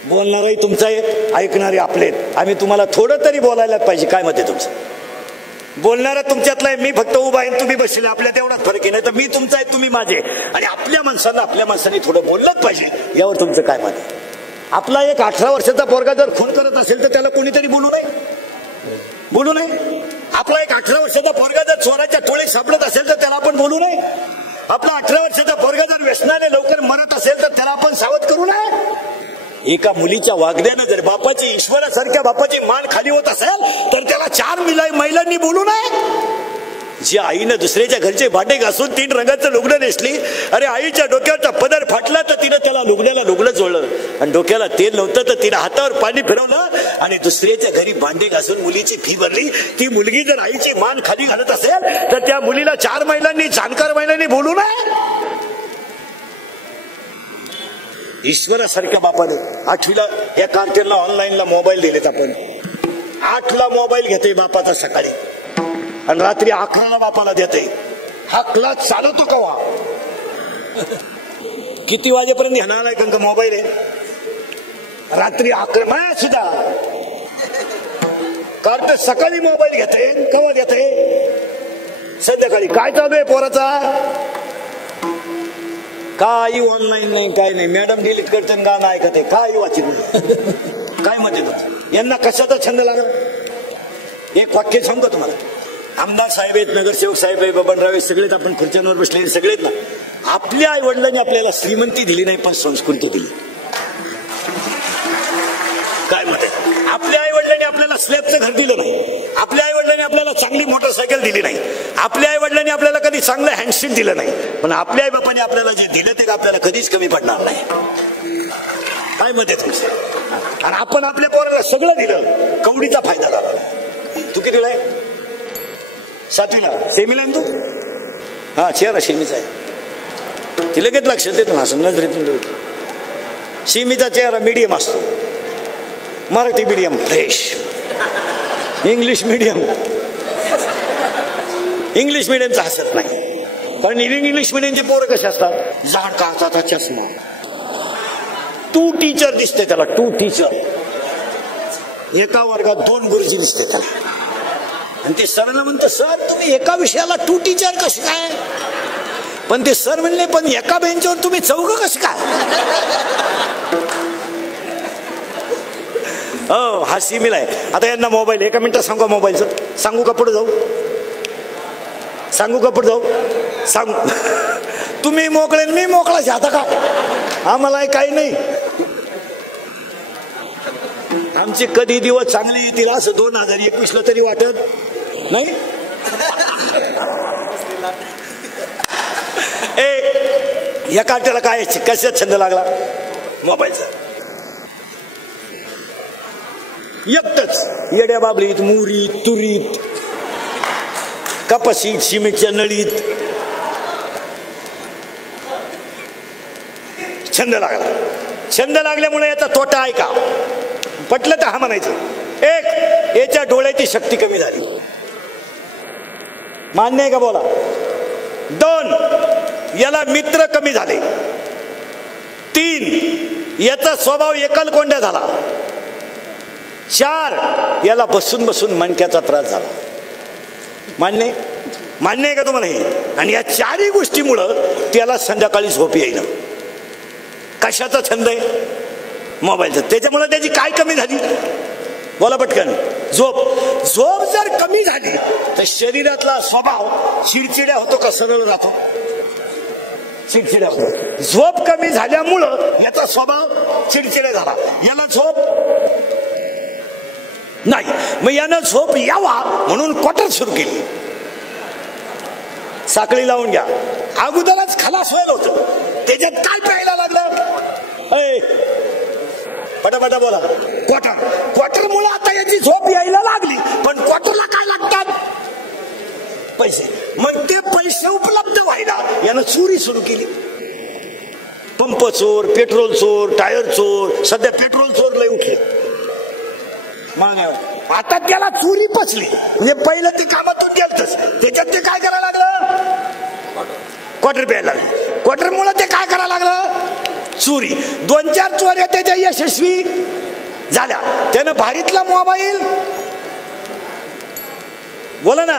बोलणारही तुमचा आहे, ऐकणारे आपले. आम्ही तुम्हाला थोडं तरी बोलायलाच पाहिजे. काय मत आहे तुमचं? बोलणारा तुमच्यातला आहे, मी फक्त उभा आहे तुम्ही बसले. आपल्यात एवढाच फरक आहे. नाही तर मी तुमचा आहे तुम्ही माझे. आणि आपल्या माणसांनी थोडं बोललंच पाहिजे. यावर तुमचं काय मत आहे? आपला एक 18 वर्षाचा पोरगा जर खून करत असेल तर त्याला कोणीतरी बोलू नये. आपला एक 18 वर्षाचा पोरगा जर चोराच्या टोळीत सापडत असेल तर त्याला आपण बोलू नये. आपला 18 वर्षाचा पोरगा जर व्यसनाने लवकर मरत असेल तर त्याला आपण सावध करू नये. एका मुलीच्या वागण्यानं जर बापाची, ईश्वरासारख्या बापाची मान खाली होत असेल तर त्याला 4 महिलांनी बोलू नये. जी आईनं दुसऱ्याच्या घरचे भांडे घासून 3 रंगाचं लुगडं नेसली, अरे आईच्या डोक्यावरचा पदर फाटला तर तिनं त्याला लुगडं जोडलं, आणि डोक्याला तेल नव्हतं तर तिनं हातावर पाणी फिरवलं आणि दुसऱ्याच्या घरी भांडे घासून मुलीची फी भरली. ती मुलगी जर आईची मान खाली घालत असेल तर त्या मुलीला 4 महिलांनी, जाणकार महिलांनी बोलू नये. ईश्वरासारख्या बापाने 8वीला या कार्टेलला ऑनलाईनला मोबाईल दिलेत. आपण 8ला मोबाईल घेते बापाचा सकाळी आणि रात्री 11ला बापाला देते. हा क्लास चालवतो कवा? किती वाजेपर्यंत ह्याला नाही का मोबाईल आहे? रात्री 11 सुद्धा कार्टे सकाळी मोबाईल घेते. कवा घेते? संध्याकाळी. काय चालू आहे पोराचा? काही ऑनलाईन नाही, काय नाही. मॅडम डिलीट करते, गाणं ऐकते, काही वाचित नाही. काय म्हणते तुमचं? यांना कशाचा छंद लागला? एक वाक्य सांगतो तुम्हाला. आमदार साहेब आहेत, नगरसेवक साहेब आहे, बबनराव सगळेच आपण खुर्च्यांवर बसले सगळेच ना. आपल्या आई वडिलांनी आपल्याला श्रीमंती दिली नाही पण संस्कृती दिली. काय म्हणते? आपल्या आई वडिलांनी आपल्याला स्लॅबचं घर दिलं नाही. आपल्या आई वडिलांनी आपल्याला चांगली मोटरसायकल दिली नाही. आपल्या आई वडिलांनी आपल्याला कधी चांगलं हँडशीट दिलं नाही. पण आपल्या आई बापाने आपल्याला जे दिलं ते आपल्याला कधीच कमी पडणार नाही. काय म्हणते तुमचं? आणि आपण आपल्या पोराला सगळं दिलं, कवडीचा फायदा झाला. तू किती दिलाय? 7वीला. सेमीला तू? हा, चेहरा सेमीचा आहे. ती लगेच लक्षात येतो ना, असं नजरेतून. सेमीचा चेहरा मीडियम असतो. मराठी मीडियम फ्रेश, इंग्लिश मीडियमचा हसत नाही. कारण इंग्लिश मीडियमचे पोरं कसे असतात? जाड काचाचा चष्मा, 2 टीचर दिसते त्याला. 2 टीचर. एका वर्गात 2 गुरुजी दिसते त्याला. आणि ते सरला म्हणतो, सर तुम्ही एका विषयाला 2 टीचर कसे काय? पण ते सर म्हणले, पण एका बेंचवर तुम्ही 4 कसे काय? हो, हा सिमिल आहे. आता यांना मोबाईल, 1 मिनिटात सांगू मोबाईलचं? सांगू का पुढे जाऊ? सांगू. तुम्ही मोकळे, मी मोकळाच. आता का आम्हाला काही नाही. आमचे कधी दिवस चांगले येतील असं 2021ला तरी वाटत नाही. या कार्ट्याला काय कशात छंद लागला? मोबाईलचा. एकटच येड्या बाबलीत, मुरीत, तुरीत, कपाशीत, सिमेंटच्या नळीत छंद लागला. छंद लागल्यामुळे याचा तोटा आहे का? पटलं तर हा म्हणायचं. 1, याच्या डोळ्याची शक्ती कमी झाली. मान्य आहे का? बोला. 2, याला मित्र कमी झाले. 3, याचा स्वभाव एकलकोंड्या झाला. 4, याला बसून बसून मणक्याचा त्रास झाला. मान्य आहे का तुम्हाला हे? आणि या 4ही गोष्टीमुळं त्याला संध्याकाळी झोप येईना. कशाचा छंद आहे? मोबाईलचा. त्याच्यामुळे त्याची काय कमी झाली? बोला पटकन. झोप जर कमी झाली तर शरीरातला स्वभाव चिडचिड्या होतो का सरळ राहतो? चिडचिड्या होतो. झोप कमी झाल्यामुळं याचा स्वभाव चिडचिड्या झाला. याला झोप नाही. मग यानं झोप यावा म्हणून क्वार्टर सुरू केली. साखळी लावून घ्या. अगोदरच खलास व्हायला होतं, त्याच्यात काय प्यायला लागलं? पटापटा बोला. क्वार्टर मुळे आता याची झोप यायला लागली. पण क्वार्टरला काय लागतात? पैसे. मग ते पैसे उपलब्ध व्हायला यानं चोरी सुरू केली. पंप चोर, पेट्रोल चोर, टायर चोर, सध्या पेट्रोल चोर लय उठले. मग आता त्याला चोरी पचली. म्हणजे पहिलं ते कामातून गेलतच, त्याच्यात ते काय करायला लागलं, क्वार्टर प्यायला लागले. क्वार्टर मुळे ते काय करायला लागलं, चोरी. 2-4 चोऱ्या त्याच्या यशस्वी झाल्या. त्यानं भारीतला मोबाईल बोला ना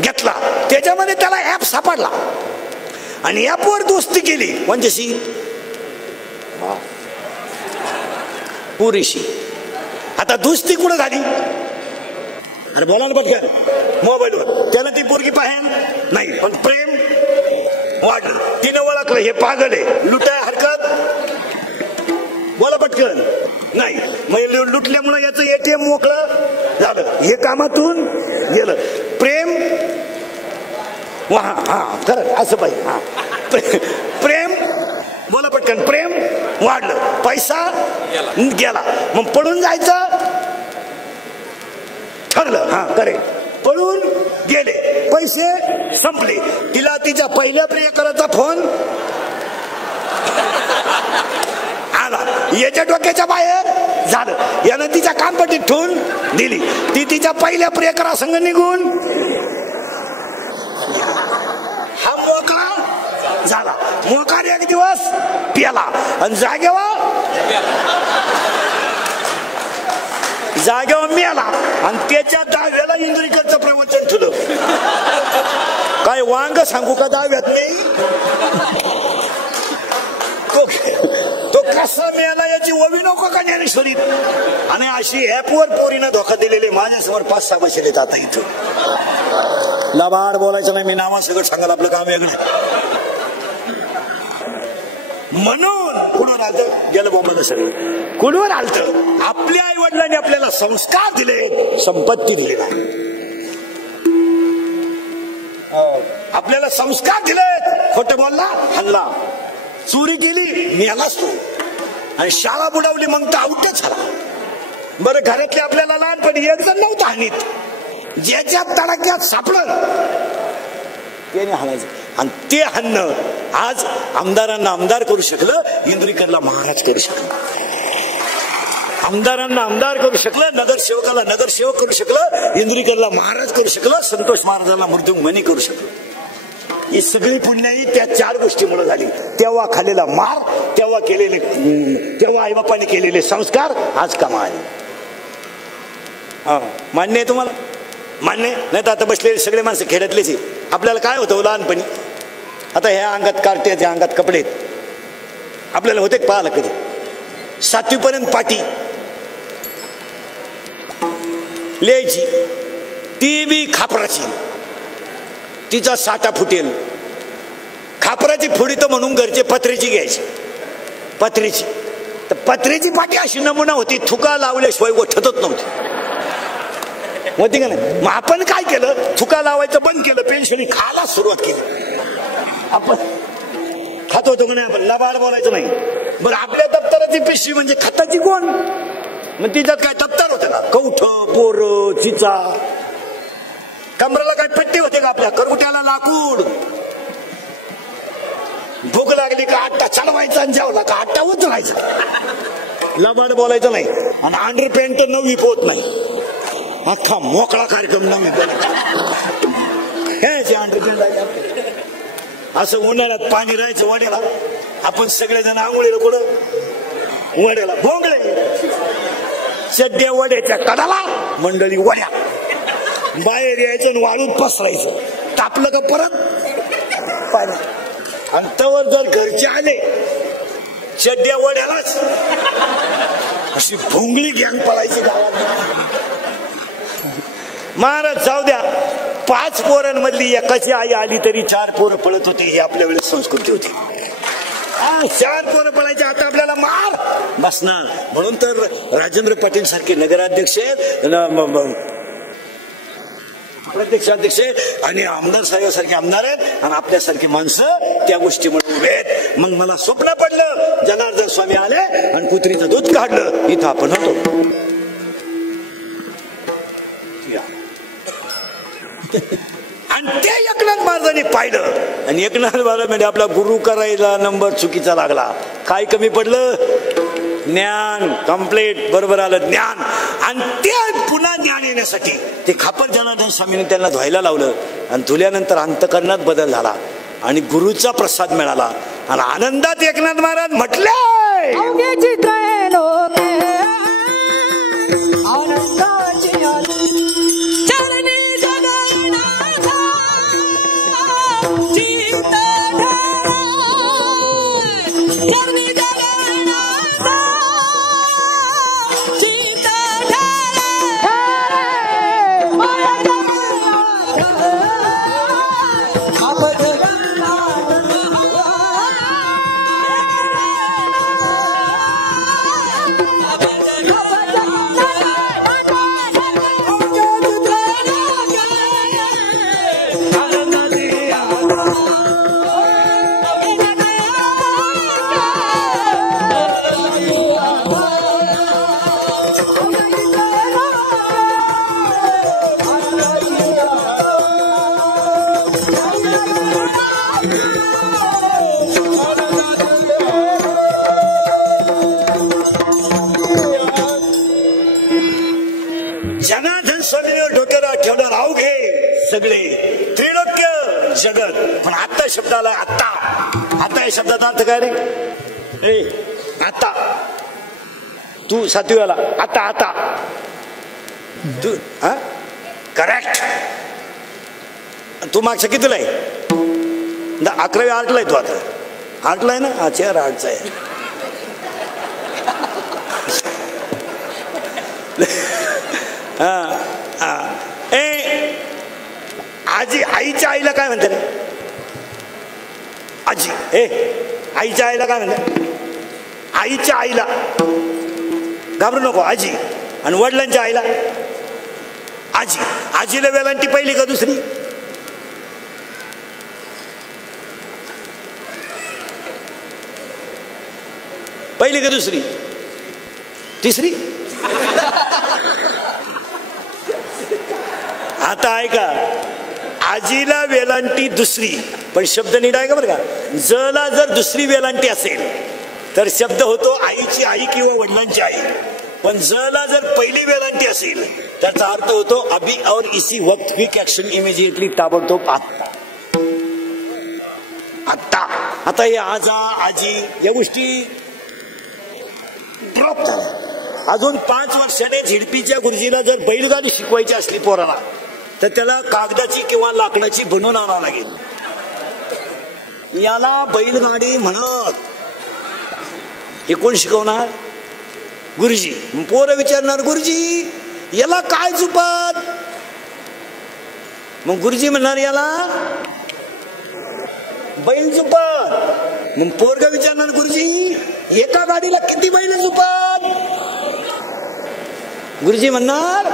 घेतला. त्याच्यामध्ये त्याला ऍप सापडला आणि ऍपवर दोस्ती केली. म्हणजे पुरीशी. आता दोस्ती कुठं झाली, अरे बोला ना पटकन, मोबाईलवर. त्याला ती पोरगी पाहेन नाही, पण प्रेम वाढलं. तिनं ओळखलं हे पागल आहे, लुटाय हरकत, बोला पटकन नाही. मग लुटल्यामुळे याचं एटीएम मोकळं झालं, हे कामातून गेलं. प्रेम हा खरं असं पाहिजे. हा प्रेम, बोला पटकन, प्रेम वाढलं, पैसा गेला. मग पळून जायचं ठरलं. हा करे, पळून गेले, पैसे संपले. तिला तिच्या पहिल्या प्रियकराचा फोन आला. याच्या डोक्याच्या बाहेर झालं. यानं तिच्या कानपट्टीत ठेवून दिली. ती तिच्या पहिल्या प्रियकरासंग निघून हा मोकळा झाला. मोकार एक दिवस प्याला आणि जागेवर मेला. आणि त्याच्या दहाव्याला इंद्रिकरचं प्रवचन ठेवलं. काय वांग सांगू का दहाव्यात नाही, तो कसा मेला याची ओवी नको का ज्ञानेश्वरीत. आणि अशी ऍपवर पोरीनं धोका दिलेले माझ्यासमोर 5-6 बसलेत. आता इथं लबाड बोलायचं नाही, मी नावा सगळं सांगाल, आपलं काम वेगळं. म्हणून कुठून आलत गेलं बोंबलं सगळं. कुठून आलत, आपल्या आई वडिलांनी आपल्याला संस्कार दिले, संपत्ती दिली नाही. आपल्याला संस्कार दिले, खोटं बोलला हल्ला, चोरी केली मेलाच तू, आणि शाळा बुडवली मग तर आउटच झाला. बरं घरातले आपल्याला लहानपणी एक जण नव्हतं हानीत, ज्याच्या तडाक्यात सापडलं त्याने हाणायचं. आणि ते हाणणं आज आमदारांना आमदार करू शकलं, इंद्रिकरला महाराज करू शकलं. आमदारांना आमदार करू शकलं, नगरसेवकाला नगरसेवक करू शकलं, इंद्रिकरला महाराज करू शकलं, संतोष महाराजांना मृत्युंगमणी करू शकलं. ही सगळी पुण्याई त्या 4 गोष्टीमुळे झाली. तेव्हा खाल्लेला मार, तेव्हा आईबापाने केलेले संस्कार आज कामा आले. हा मान्य आहे तुम्हाला, मान्य नाही तर आता बसलेले सगळे माणसं खेड्यातलेच आहे. आपल्याला काय होतं लहानपणी, आता ह्या अंगात कार्टे, त्या अंगात कपडे, आपल्याला होते पाहायला कधी. 7वी पर्यंत पाटी लिहायची, ती बी खापराची, तिचा साठा फुटेल. खापराची फुडी तर म्हणून घरचे पत्र्याची घ्यायची, पत्र्याची. तर पत्र्याची पाटी अशी नमुना होती, थुका लावल्याशिवाय गोठतच नव्हती, होती का नाही. मग आपण काय केलं, थुका लावायचं बंद केलं, पेन्शनी खायला सुरुवात केली. आपण खात होतो का नाही, आपण लबाड बोलायचं नाही. बरं आपल्या दप्तराची पिशवी म्हणजे खताची कोण, मग तिच्यात काय दप्तर होतं का, कवठ, पोर, चिचा. कमराला काय पट्टी होते का, आपल्या करगुट्याला लाकूड. भूक लागली का आट्टा चालवायचा, आणि जेवला का आट्टा उचलायचा. लबाड बोलायचं नाही. आणि अंडरपॅन्ट तर 9वी पोत नाही, अख्खा मोकळा कार्यक्रम 9वी पोत. असं उन्हाळ्यात पाणी राहायचं वड्याला, आपण सगळेजण आंघोळीला कुठं, वड्याला भोंगळे, सड्या वड्याच्या कडाला मंडळी वड्या, बाहेर यायचं आणि वाळूत पसरायचं. तापलं का परत पाणी. आणि तवर जर घरचे आले चड्ड्या वड्यालाच, अशी भोंगळी गँग पळायची गावात. महाराज जाऊ द्या, 5 पोरांमधली एकाची आई आली तरी 4 पोरं पळत होती. ही आपल्या वेळेस संस्कृती होती. 4 पोरं पळायचे, आता आपल्याला मार बसणार. म्हणून तर राजेंद्र पाटील सारखे नगराध्यक्ष, प्रत्यक्षाध्यक्ष आणि आमदार साहेबांसारखे आमदार आहेत, आणि आपल्यासारखी माणसं त्या गोष्टीमुळे उभे आहेत. मग मला स्वप्न पडलं, जनार्दन स्वामी आले आणि कुत्रीचं दूध काढलं, इथं आपण होतो. आणि पाहिलं आणि एकनाथ महाराज म्हणजे आपला गुरु करायला नंबर चुकीचा लागला. काय कमी पडलं? ज्ञान. कम्प्लीट बरोबर आलं ज्ञान. आणि ते पुन्हा ज्ञान येण्यासाठी ते खापर जनार्दन स्वामींनी त्यांना धुवायला लावलं आणि धुल्यानंतर अंतकरणात बदल झाला आणि गुरुचा प्रसाद मिळाला आणि आनंदात एकनाथ महाराज म्हटले जनार्दन स्वामींवर डोक्याला ठेवणार अवघे सगळे त्रिलोक्य जगत. पण आता शब्द आला आता. आता या शब्दाचा अर्थ काय रे? ए आता तू सातवीला आता आता तू हा करेक्ट. तू मागच्या कितीला आहे? 11वी आर्टला आहे. तू आता आर्टला आहे ना? हा चेअर आर्टचा आहे. आजी आईच्या आईला काय म्हणते रे? आजी. आईच्या आईला काय म्हणते? आईच्या आईला घाबरू नको आजी. आणि वडिलांच्या आईला आजी. आजीला वेलांटी पहिली का दुसरी? पहिली का दुसरी? तिसरी? आता ऐका, आजीला वेलांटी दुसरी, पण शब्द नीट आहे का बरं का? जला जर दुसरी वेलांटी असेल तर शब्द होतो आईची आई किंवा वडिलांची आई. पण जला जर पहिली वेलांटी असेल त्याचा अर्थ होतो अभी और इसी वक्त, क्विक ऍक्शन, इमिजिएटली, ताबडतोब, आता. आता आता हे आजा आजी या गोष्टी ड्रॉप झाल्या. अजून 5 वर्षाने झिडपीच्या गुरुजीला जर बैलगाडी शिकवायची असली पोराला तर त्याला कागदाची किंवा लाकडाची बनवून आणावं लागेल. याला बैलगाडी म्हणत. हे कोण शिकवणार? गुरुजी. पोरं विचारणार गुरुजी याला काय चुपत? मग गुरुजी म्हणणार याला बैल चुपत. मग पोरग विचारणार गुरुजी एका गाडीला किती बैल चुपत? गुरुजी म्हणणार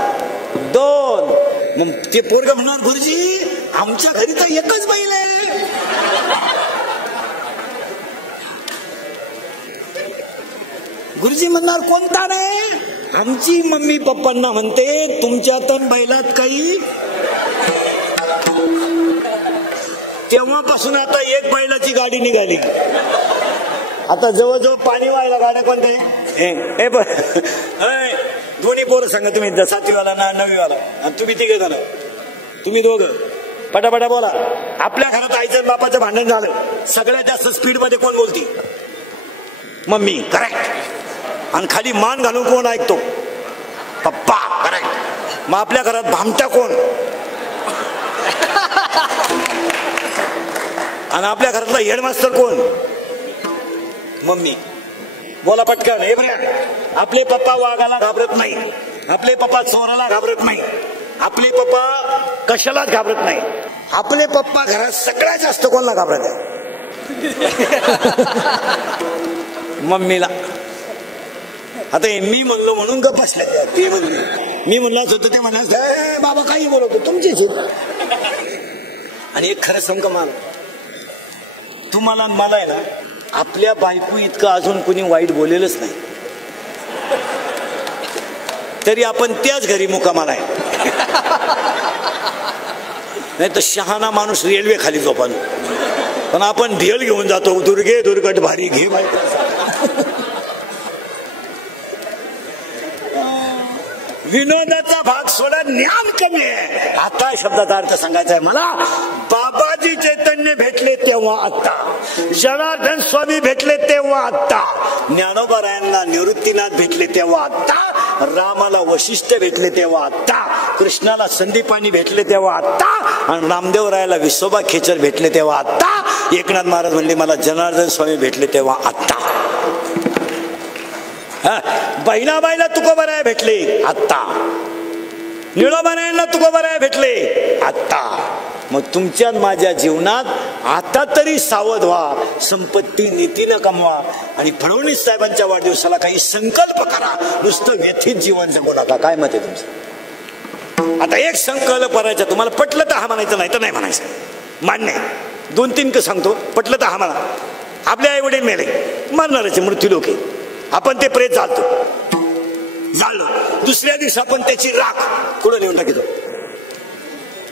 2. मग ते पोरग म्हणणार गुरुजी आमच्या घरी तर एकच बैल आहे. गुरुजी म्हणणार कोणता नाही? आमची मम्मी पप्पांना म्हणते तुमच्यात बैलात काही. तेव्हापासून आता एक बैलाची गाडी निघाली. आता जवळजवळ पाणी व्हायला गाड्या कोणत्या? दोन्ही पोरं सांगा तुम्ही, 7वीवाला ना 9वीवाला. तुम्ही 3 जण, तुम्ही 2. पटापटा बोला. आपल्या घरात आईचं बापाचं भांडण झालं, सगळ्यात जास्त स्पीड मध्ये कोण बोलती? मम्मी. करेक्ट. आणि खाली मान घालून कोण ऐकतो? पप्पा. करेक्ट. मग आपल्या घरात भामटा कोण? आणि आपल्या घरातला हेडमास्टर कोण? मम्मी. बोला पटकन. हे बघा, आपले पप्पा वाघाला घाबरत नाही, आपले पप्पा चोराला घाबरत नाही, आपले पप्पा कशालाच घाबरत नाही. आपले पप्पा घरात सगळ्यात जास्त कोणाला घाबरत आहे? मम्मीला. आता मी म्हणलो म्हणून गप्प बसले. ती म्हणली, मी म्हणलाच होतं ते म्हणाल बाबा काही बोलतो तुमचीच. आणि एक खरं सांग का मला, तुम्हाला मला आहे ना आपल्या बायको इतकं अजून कुणी वाईट बोलेलच नाही, तरी आपण त्याच घरी मुक्कामाला आहे. नाही तर शहाणा माणूस रेल्वे खाली झोपान, पण आपण ढेल घेऊन जातो, दुर्गे दुर्गट भारी घे माहिती. विनोदाचा भाग सोडा, ज्ञान कमी आहे. आता शब्दाचा अर्थ सांगायचा आहे मला. बाबाजी चैतन्य भेटले तेव्हा आत्ता, जनार्दन स्वामी भेटले तेव्हा आत्ता, ज्ञानोबारायांना निवृत्तीनाथ भेटले तेव्हा आत्ता, रामाला वशिष्ठ भेटले तेव्हा आत्ता, कृष्णाला संदीपानी भेटले तेव्हा आत्ता, आणि रामदेवरायाला विसोबा खेचर भेटले तेव्हा आत्ता. एकनाथ महाराज म्हणले मला जनार्दन स्वामी भेटले तेव्हा आत्ता. बहिणाबाईला तुकोबाराय भेटले आत्ता, निळोबारायांना तुकोबाराय भेटले आत्ता. मग तुमच्या माझ्या जीवनात आता तरी सावध व्हा, संपत्ती नीतीनं कमवा, आणि फडणवीस साहेबांच्या वाढदिवसाला काही संकल्प करा. नुसतं व्यथित जीवन जगू नका. काय मत आहे तुमचं? आता एक संकल्प करायचा, तुम्हाला पटलं तर हा म्हणायचं, नाही तर नाही म्हणायचं. मान्य आहे. 2-3 सांगतो. पटलं तर हा म्हणा. आपले आई वडील मेले, मरणारच, मृत्यू लोक, आपण ते प्रेत जाळतो, जाळलं, दुसऱ्या दिवशी आपण त्याची राख कुठं नेऊन टाकतो?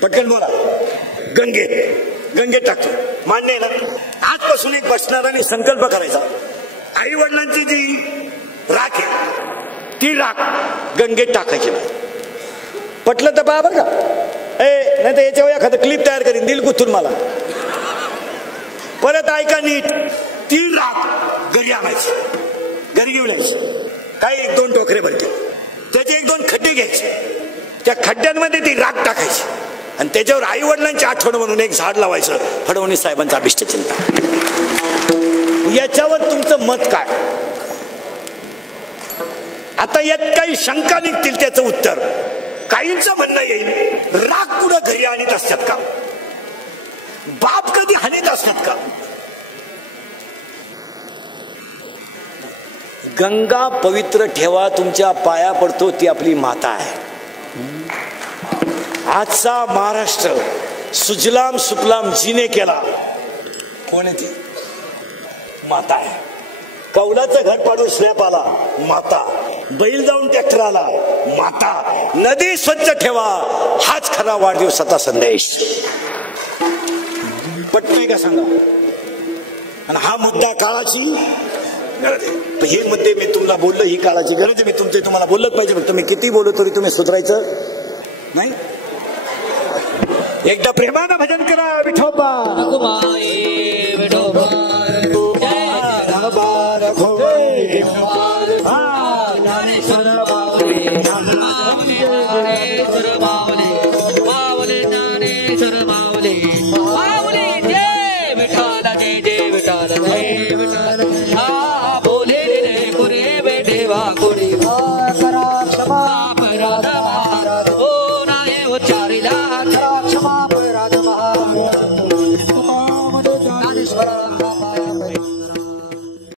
पटकन बोला. गंगेत टाकतो. मान्य आहे ना? आजपासून एक बसणाराने संकल्प करायचा, आई वडिलांची जी राख आहे ती राख गंगेत टाकायची नाही. पटलं तर पहा बरं का. नाही तर याच्यावर एखादं क्लिप तयार करीन, दिल गुथून मला. परत ऐका नीट, ती राख घरी आणायची, घरी घेऊन यायची, काही 1-2 टोकरे भरते, त्याचे 1-2 खड्डे घ्यायचे, त्या खड्ड्यांमध्ये ती राख टाकायची, आणि त्याच्यावर आई वडिलांची आठवण म्हणून एक झाड लावायचं. फडणवीस साहेबांचा अभिष्ट चिंता. याच्यावर तुमचं मत काय? आता यात काही शंका निघतील, त्याचं उत्तर काहींचं म्हणणं येईल, राख कुठं घरी आणत असतात का? बाप कधी हानीत असतात का? गंगा पवित्र ठेवा, तुमच्या पाया पडतो, ती आपली माता आहे. आजचा महाराष्ट्र सुजलाम सुफलाम जिने केला, कोण आहे ती? माता आहे. कौलाचं घर पाडून स्लॅब आला, माता. बैल जाऊन ट्रॅक्टर आला, माता. नदी स्वच्छ ठेवा, हाच खरा वाढदिवसाचा संदेश. पटतंय का सांगा? आणि हा मुद्दा काळाची गरज आहे. हे मुद्दे मी तुम्हाला बोललो, ही काळाची गरज आहे. मी तुम्हाला बोललंच पाहिजे. फक्त मी किती बोललो तरी तुम्ही सुधारायचं नाही. एकदा प्रेमानं भजन करा. विठोबा विठोबा, जय